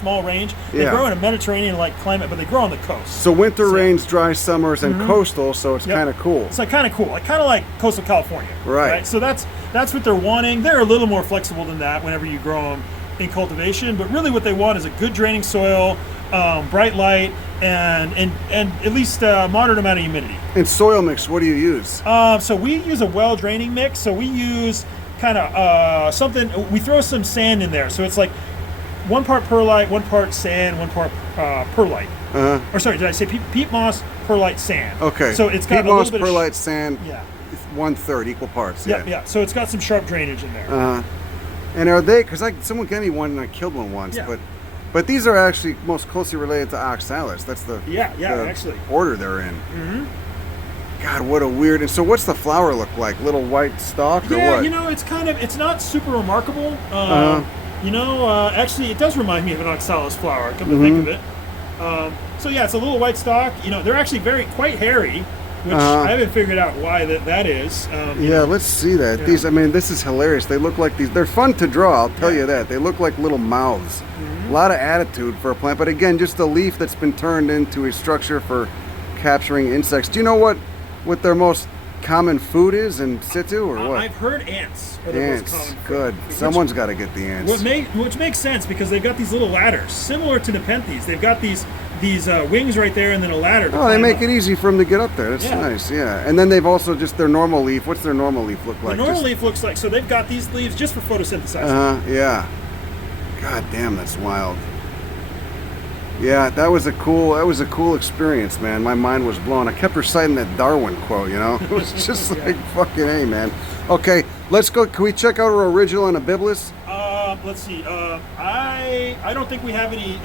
small range. They Yeah. grow in a Mediterranean-like climate, but they grow on the coast. So winter rains, dry summers, and coastal, so it's Yep. kind of cool. It's like kind of cool, kind of like coastal California. Right. So that's what they're wanting. They're a little more flexible than that whenever you grow them in cultivation, but really what they want is a good draining soil, bright light, and at least a moderate amount of humidity. And soil mix, what do you use? So we use a well draining mix. So we use kind of something. We throw some sand in there. So it's like 1 part perlite, 1 part sand, 1 part perlite. Or sorry, did I say peat moss, perlite, sand? Okay. So it's got peat a little moss, bit of perlite, sand, yeah. 1/3 equal parts. Yeah. So it's got some sharp drainage in there. And are they? Because someone gave me one and I killed one once. Yeah. But these are actually most closely related to oxalis. That's the actually order they're in. God, what a weird. And so, what's the flower look like? Little white stalk or Yeah, what? it's not super remarkable. Actually, it does remind me of an oxalis flower. Come to think of it. So yeah, it's a little white stalk. They're actually quite hairy, which I haven't figured out why that is. Let's see that. Yeah. These, this is hilarious. They look like these. They're fun to draw. I'll tell you that. They look like little mouths. A lot of attitude for a plant, but again, just a leaf that's been turned into a structure for capturing insects. Do you know what their most common food is in situ, or what? I've heard ants are the most Ants. common food. Good. Someone's got to get the ants. Which makes sense because they've got these little ladders, similar to Nepenthes. They've got these wings right there and then a ladder. Oh, they make it easy for them to get up there. That's Yeah. nice, yeah. And then they've also just their normal leaf. What's their normal leaf look like? The normal leaf looks like, so they've got these leaves just for photosynthesizing. Yeah. God damn, that's wild. Yeah, that was a cool experience, man. My mind was blown. I kept reciting that Darwin quote, It was just like fucking A, man. Okay, let's go. Can we check out our original and a biblis? Let's see. I don't think we have any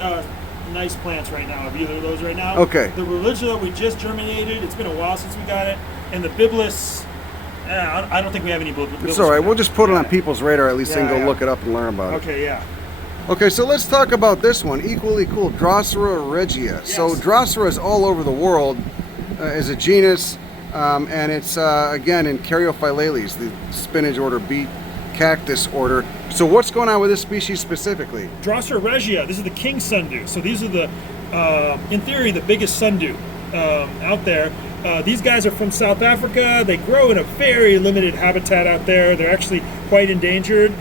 nice plants right now of either of those right now. Okay. The religula we just germinated. It's been a while since we got it, and the biblis. I don't think we have any biblis. It's all right. right We'll now. just put it on people's radar at least and go Yeah. look it up and learn about it. Okay. Yeah. Okay, so let's talk about this one. Equally cool, Drosera regia. Yes. So Drosera is all over the world as a genus, and it's again in Caryophyllales, the spinach order, beet cactus order. So what's going on with this species specifically? Drosera regia. This is the king sundew. So these are the, in theory, the biggest sundew out there. These guys are from South Africa. They grow in a very limited habitat out there. They're actually quite endangered.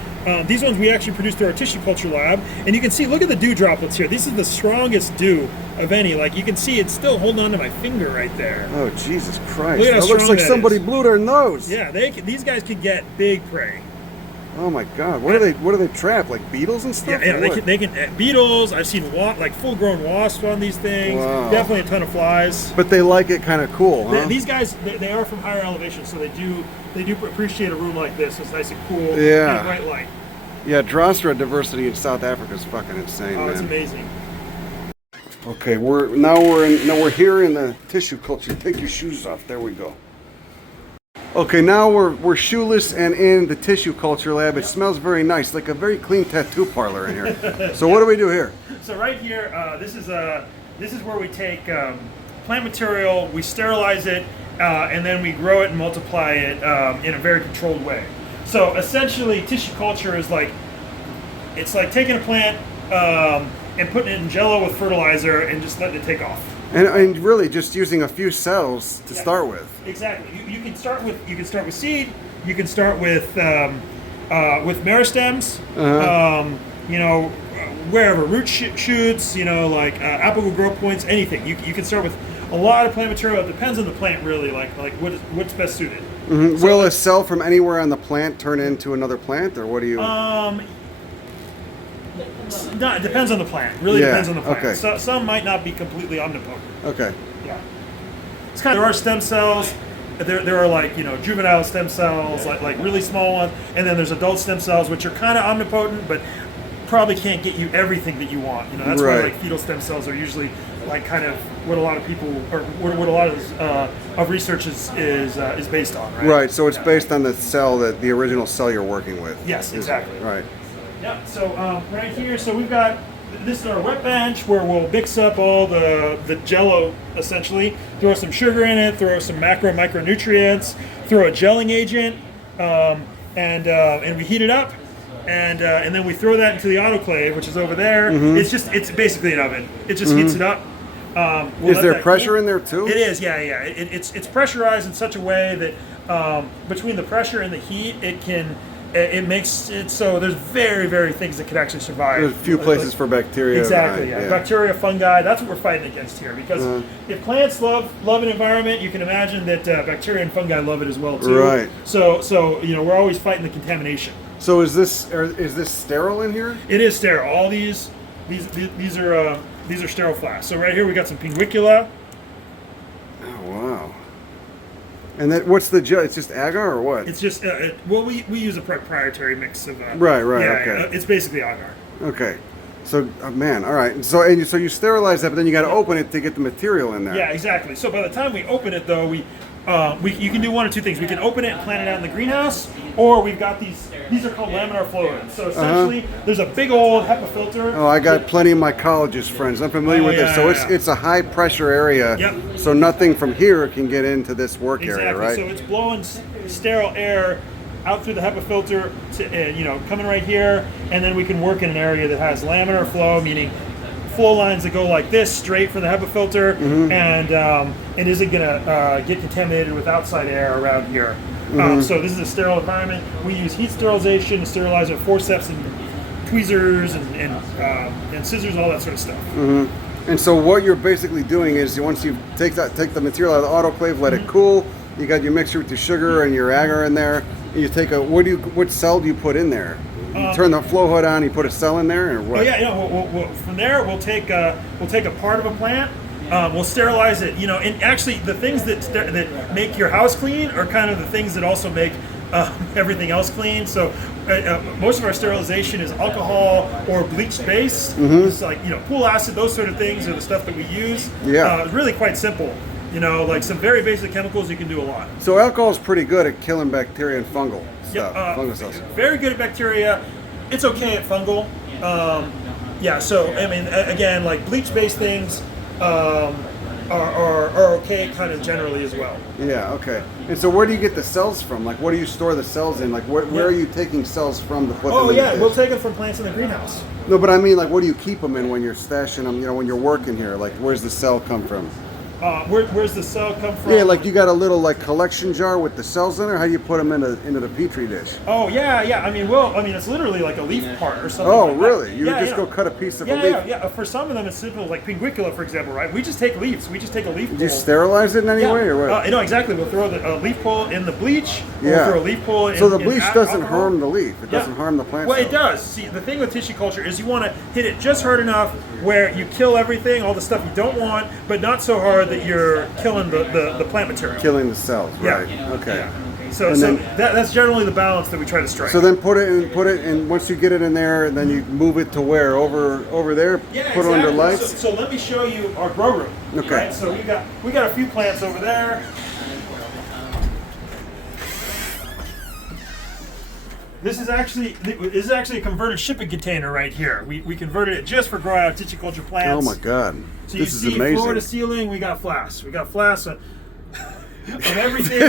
These ones we actually produce through our tissue culture lab, and you can see, look at the dew droplets here. This is the strongest dew of any. Like you can see, it's still holding on to my finger right there. Oh Jesus Christ! Look at how That looks strong like that somebody is. blew their nose. Yeah, these guys could get big prey. Oh my God! What do they trap? Like beetles and stuff? Yeah, or they what? can beetles. I've seen like full-grown wasps on these things. Wow. Definitely a ton of flies. But they like it kind of cool, huh? These guys, they are from higher elevation, so they do appreciate a room like this. It's nice and cool. Yeah. And bright light. Yeah, Drosera diversity in South Africa is fucking insane, Oh, man. it's amazing. Okay, we're here in the tissue culture. Take your shoes off. There we go. Okay, now we're shoeless and in the tissue culture lab. It smells very nice, like a very clean tattoo parlor in here. So what do we do here? So right here, this is where we take plant material, we sterilize it, and then we grow it and multiply it in a very controlled way. So essentially, tissue culture is it's like taking a plant and putting it in Jello with fertilizer and just letting it take off. And really just using a few cells to start with. Exactly. You can start with seed. You can start with meristems. Wherever root shoots. Like apical growth points. Anything. You can start with a lot of plant material. It depends on the plant, really. Like what's best suited. Mm-hmm. Will a cell from anywhere on the plant turn into another plant, or what do you? No, it depends on the plant. Really depends on the plant. Okay. So, some might not be completely omnipotent. Okay. Yeah. It's there are stem cells. There are juvenile stem cells, like really small ones, and then there's adult stem cells, which are kind of omnipotent, but probably can't get you everything that you want. That's why Right. fetal stem cells are usually kind of what a lot of people or what a lot of research is based on. Right. Right. So it's based on the cell the original cell you're working with. Yes, exactly. Right. Yeah, so right here, so we've got, this is our wet bench where we'll mix up all the Jello, essentially, throw some sugar in it, throw some macro and micronutrients, throw a gelling agent, and we heat it up, and then we throw that into the autoclave, which is over there. It's basically an oven. It just heats it up. Is there pressure in there too? It is, yeah. It's pressurized in such a way that between the pressure and the heat, it makes it so there's very things that could actually survive. There's a few places for bacteria. Exactly, yeah. Bacteria, fungi, that's what we're fighting against here. Because if plants love an environment, you can imagine that bacteria and fungi love it as well too. Right. So we're always fighting the contamination. So is this sterile in here? It is sterile. All these are sterile flasks. So right here we got some Pinguicula. Oh wow. And then what's the it's just agar or what? It's just we use a proprietary mix of right. Yeah, Okay. It's basically agar. Okay. So man, all right. So you sterilize that, but then you got to open it to get the material in there. Yeah, exactly. So by the time we open it, though, you can do one of two things. We can open it and plant it out in the greenhouse, or we've got these are called laminar flora. So essentially, there's a big old HEPA filter. Oh, I got plenty of mycologist friends. I'm familiar with this. So it's a high pressure area. Yep. So nothing from here can get into this work area, right? So it's blowing sterile air out through the HEPA filter to coming right here, and then we can work in an area that has laminar flow, meaning flow lines that go like this straight from the HEPA filter, and it isn't going to get contaminated with outside air around here. So this is a sterile environment. We use heat sterilization to sterilize with forceps and tweezers and scissors, all that sort of stuff. And so what you're basically doing is once you take the material out of the autoclave, let it cool. You got your mixture with your sugar and your agar in there. And you take what cell do you put in there? You turn the flow hood on. You put a cell in there, or what? Oh yeah. We'll from there we'll take a part of a plant. We'll sterilize it. And actually the things that make your house clean are kind of the things that also make everything else clean. So most of our sterilization is alcohol or bleach based. It's like pool acid, those sort of things are the stuff that we use. Yeah. It's really quite simple. Like some very basic chemicals, you can do a lot. So alcohol is pretty good at killing bacteria and fungal stuff. Fungal cells. Very good at bacteria. It's okay at fungal. So I mean, again, like bleach-based things are okay kind of generally as well. Yeah. Okay. And so where do you get the cells from? Like, what do you store the cells in? Like, where are you taking cells from to put them in? The dish? We'll take them from plants in the greenhouse. No, but I mean, like, what do you keep them in when you're stashing them? When you're working here, like, where's the cell come from? Where's the cell come from? Yeah, like you got a little collection jar with the cells in there. How do you put them into the petri dish? Oh yeah. I mean, it's literally like a leaf part or something. Oh, like really? That. You would just go cut a piece of a leaf? Yeah. For some of them, it's simple, like Pinguicula, for example, right? We just take leaves. We just take a leaf pole. Do you sterilize it in any way, or what? Exactly. We'll throw a leaf pole in the bleach. Yeah. We'll throw a leaf pole in. So the bleach doesn't alcohol. harm the leaf. It doesn't harm the plant. Well, cells. it does. See, the thing with tissue culture is you want to hit it just hard enough where you kill everything, all the stuff you don't want, but not so hard that you're killing the plant material. Killing the cells, right? Yeah. Okay. Yeah. So that's generally the balance that we try to strike. So then put it in. Once you get it in there, then you move it to where? Over there. Yeah, put it under lights. So let me show you our grow room. Okay. Right? So we got a few plants over there. This is actually a converted shipping container right here. We converted it just for growing out tissue culture plants. Oh my God! So this is you see, amazing. floor to ceiling, we got flasks. We got flasks of everything.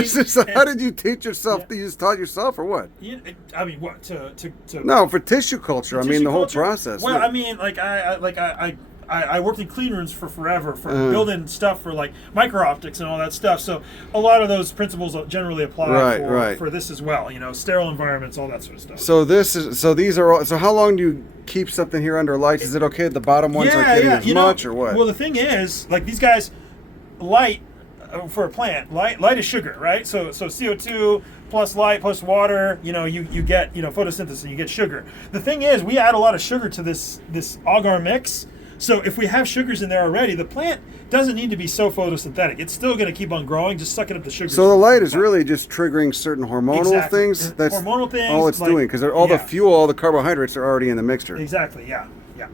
How did you teach yourself? You just taught yourself, or what? I mean, what to No, for tissue culture. I mean, the whole culture? process. Well, I mean, I worked in clean rooms for forever, building stuff for like micro optics and all that stuff. So a lot of those principles generally apply for this as well. Sterile environments, all that sort of stuff. So these are all. So how long do you keep something here under lights? Is it okay if the bottom ones aren't getting as much, or what? Well, the thing is, like these guys, light for a plant, light is sugar, right? So CO2 plus light plus water, you get photosynthesis, you get sugar. The thing is, we add a lot of sugar to this agar mix. So if we have sugars in there already, the plant doesn't need to be so photosynthetic. It's still going to keep on growing, just sucking up the sugar. So the light is really just triggering certain hormonal things. That's hormonal things. All it's doing, because all the fuel, all the carbohydrates are already in the mixture. Exactly. Yeah.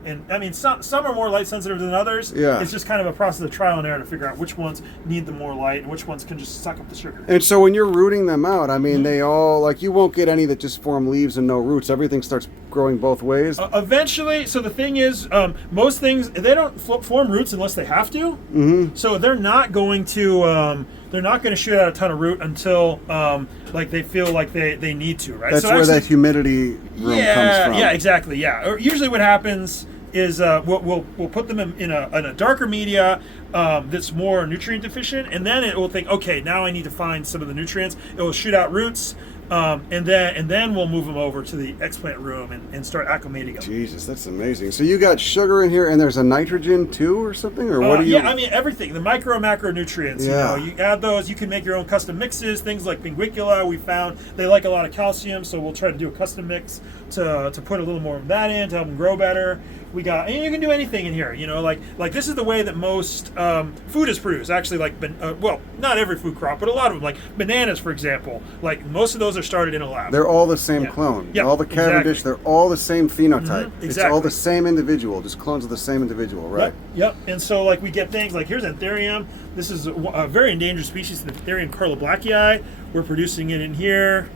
And I mean, some are more light sensitive than others. Yeah. It's just kind of a process of trial and error to figure out which ones need the more light and which ones can just suck up the sugar. And so when you're rooting them out, I mean, they all you won't get any that just form leaves and no roots. Everything starts growing both ways. Eventually, so the thing is, most things they don't form roots unless they have to. Mm-hmm. So they're not going to they're not going to shoot out a ton of root until like they feel like they need to, right? That's so where actually, that humidity room comes from. Yeah, exactly. Yeah. Or usually what happens is we'll put them in a darker media that's more nutrient deficient, and then it will think, okay, now I need to find some of the nutrients. It will shoot out roots, and then we'll move them over to the explant room and start acclimating them. Jesus, that's amazing. So you got sugar in here, and there's a nitrogen too, or something, or what do you? Yeah, I mean everything. The micro and macro nutrients. Yeah. You add those. You can make your own custom mixes. Things like Pinguicula, we found they like a lot of calcium, so we'll try to do a custom mix to put a little more of that in to help them grow better. And you can do anything in here. Like this is the way that most food is produced. Actually, like well, not every food crop, but a lot of them, like bananas, for example. Like most of those are started in a lab. They're all the same clone. Yep, all the Cavendish, exactly. they're all the same phenotype. Exactly. It's all the same individual, just clones of the same individual, right? Yep. And so like we get things like here's Anthurium. This is a very endangered species, Anthurium carloblacki. We're producing it in here.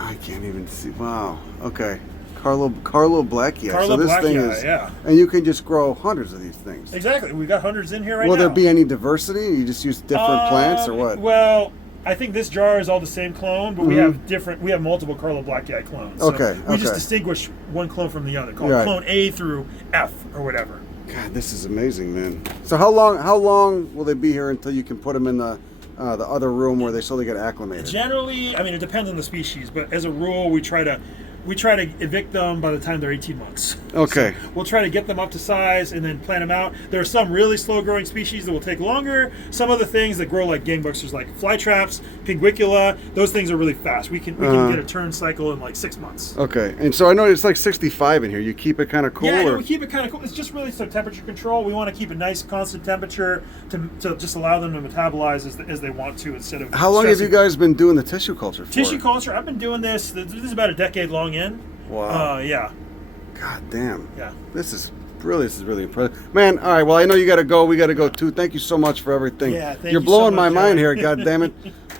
I can't even see. Wow. Okay. Carloblacki. So this thing is, yeah. And you can just grow hundreds of these things. Exactly. We've got hundreds in here right now. Will there be any diversity? You just use different plants or what? Well, I think this jar is all the same clone, but we have multiple Carloblacki clones. So we just distinguish one clone from the other, called clone A through F or whatever. God, this is amazing, man. So how long will they be here until you can put them in the other room where they slowly get acclimated? Generally, I mean, it depends on the species, but as a rule, we try to evict them by the time they're 18 months. Okay. So we'll try to get them up to size and then plant them out. There are some really slow-growing species that will take longer. Some other things that grow like gangbusters, like flytraps, Pinguicula, those things are really fast. We can get a turn cycle in like 6 months. Okay. And so I know it's like 65 in here. You keep it kind of cool? Yeah, we keep it kind of cool. It's just really so temperature control. We want to keep a nice constant temperature to just allow them to metabolize as they want to instead of How long have you guys been doing the tissue culture for? Tissue culture, I've been doing this is about a decade long in. Wow. Yeah. God damn. Yeah. This is really impressive. Man, all right, well, I know you got to go. We got to go too. Thank you so much for everything. Yeah, thank You're you blowing so my much, mind Javier. here, God damn it.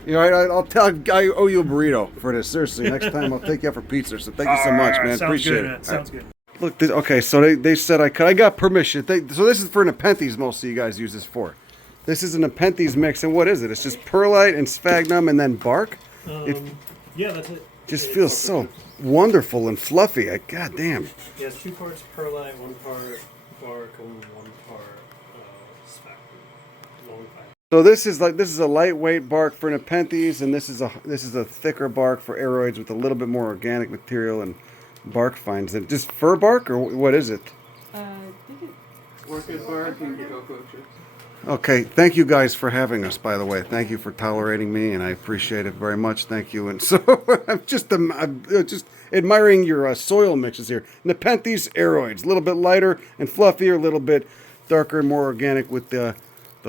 You know, I owe you a burrito for this. Seriously, next time I'll take you out for pizza. So thank you so much, man. Sounds Appreciate good, it. man. Sounds good. Look, okay, so they said I got permission. So this is for Nepenthes, most of you guys use this for. This is a Nepenthes mix, and what is it? It's just perlite and sphagnum and then bark? Yeah, that's it. Just feels so wonderful and fluffy. God damn. Yeah, it's 2 parts perlite, 1 part bark, and 1 part sphagnum. Long fiber. So this is a lightweight bark for Nepenthes, and this is a thicker bark for Aroids with a little bit more organic material and bark fines. Is it just fir bark or what is it? I think Orchid bark and cocoa chips. Okay, thank you guys for having us, by the way. Thank you for tolerating me, and I appreciate it very much. Thank you. And so I'm just admiring your soil mixes here. Nepenthes, Aroids, a little bit lighter and fluffier, a little bit darker and more organic with the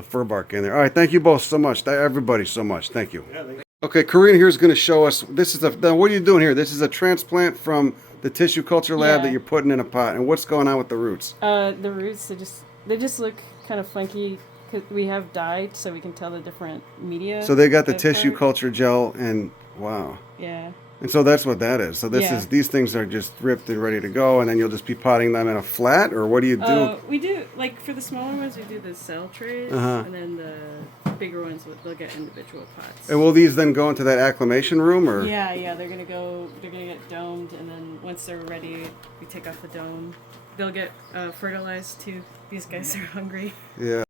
fir bark in there. All right, thank you both so much. Everybody so much. Thank you. Yeah, Okay, Karina here is going to show us. Now what are you doing here? This is a transplant from the tissue culture lab that you're putting in a pot. And what's going on with the roots? the roots, they just look kind of funky. We have dyed so we can tell the different media. So they got the that's tissue part. culture gel, and wow. Yeah. And so that's what that is. So these things are just ripped and ready to go, and then you'll just be potting them in a flat, or what do you do? We do, like for the smaller ones, we do the cell trays, Uh-huh. and then the bigger ones, they'll get individual pots. And will these then go into that acclimation room, or? Yeah, they're gonna get domed, and then once they're ready, we take off the dome. They'll get fertilized too. These guys are hungry. Yeah.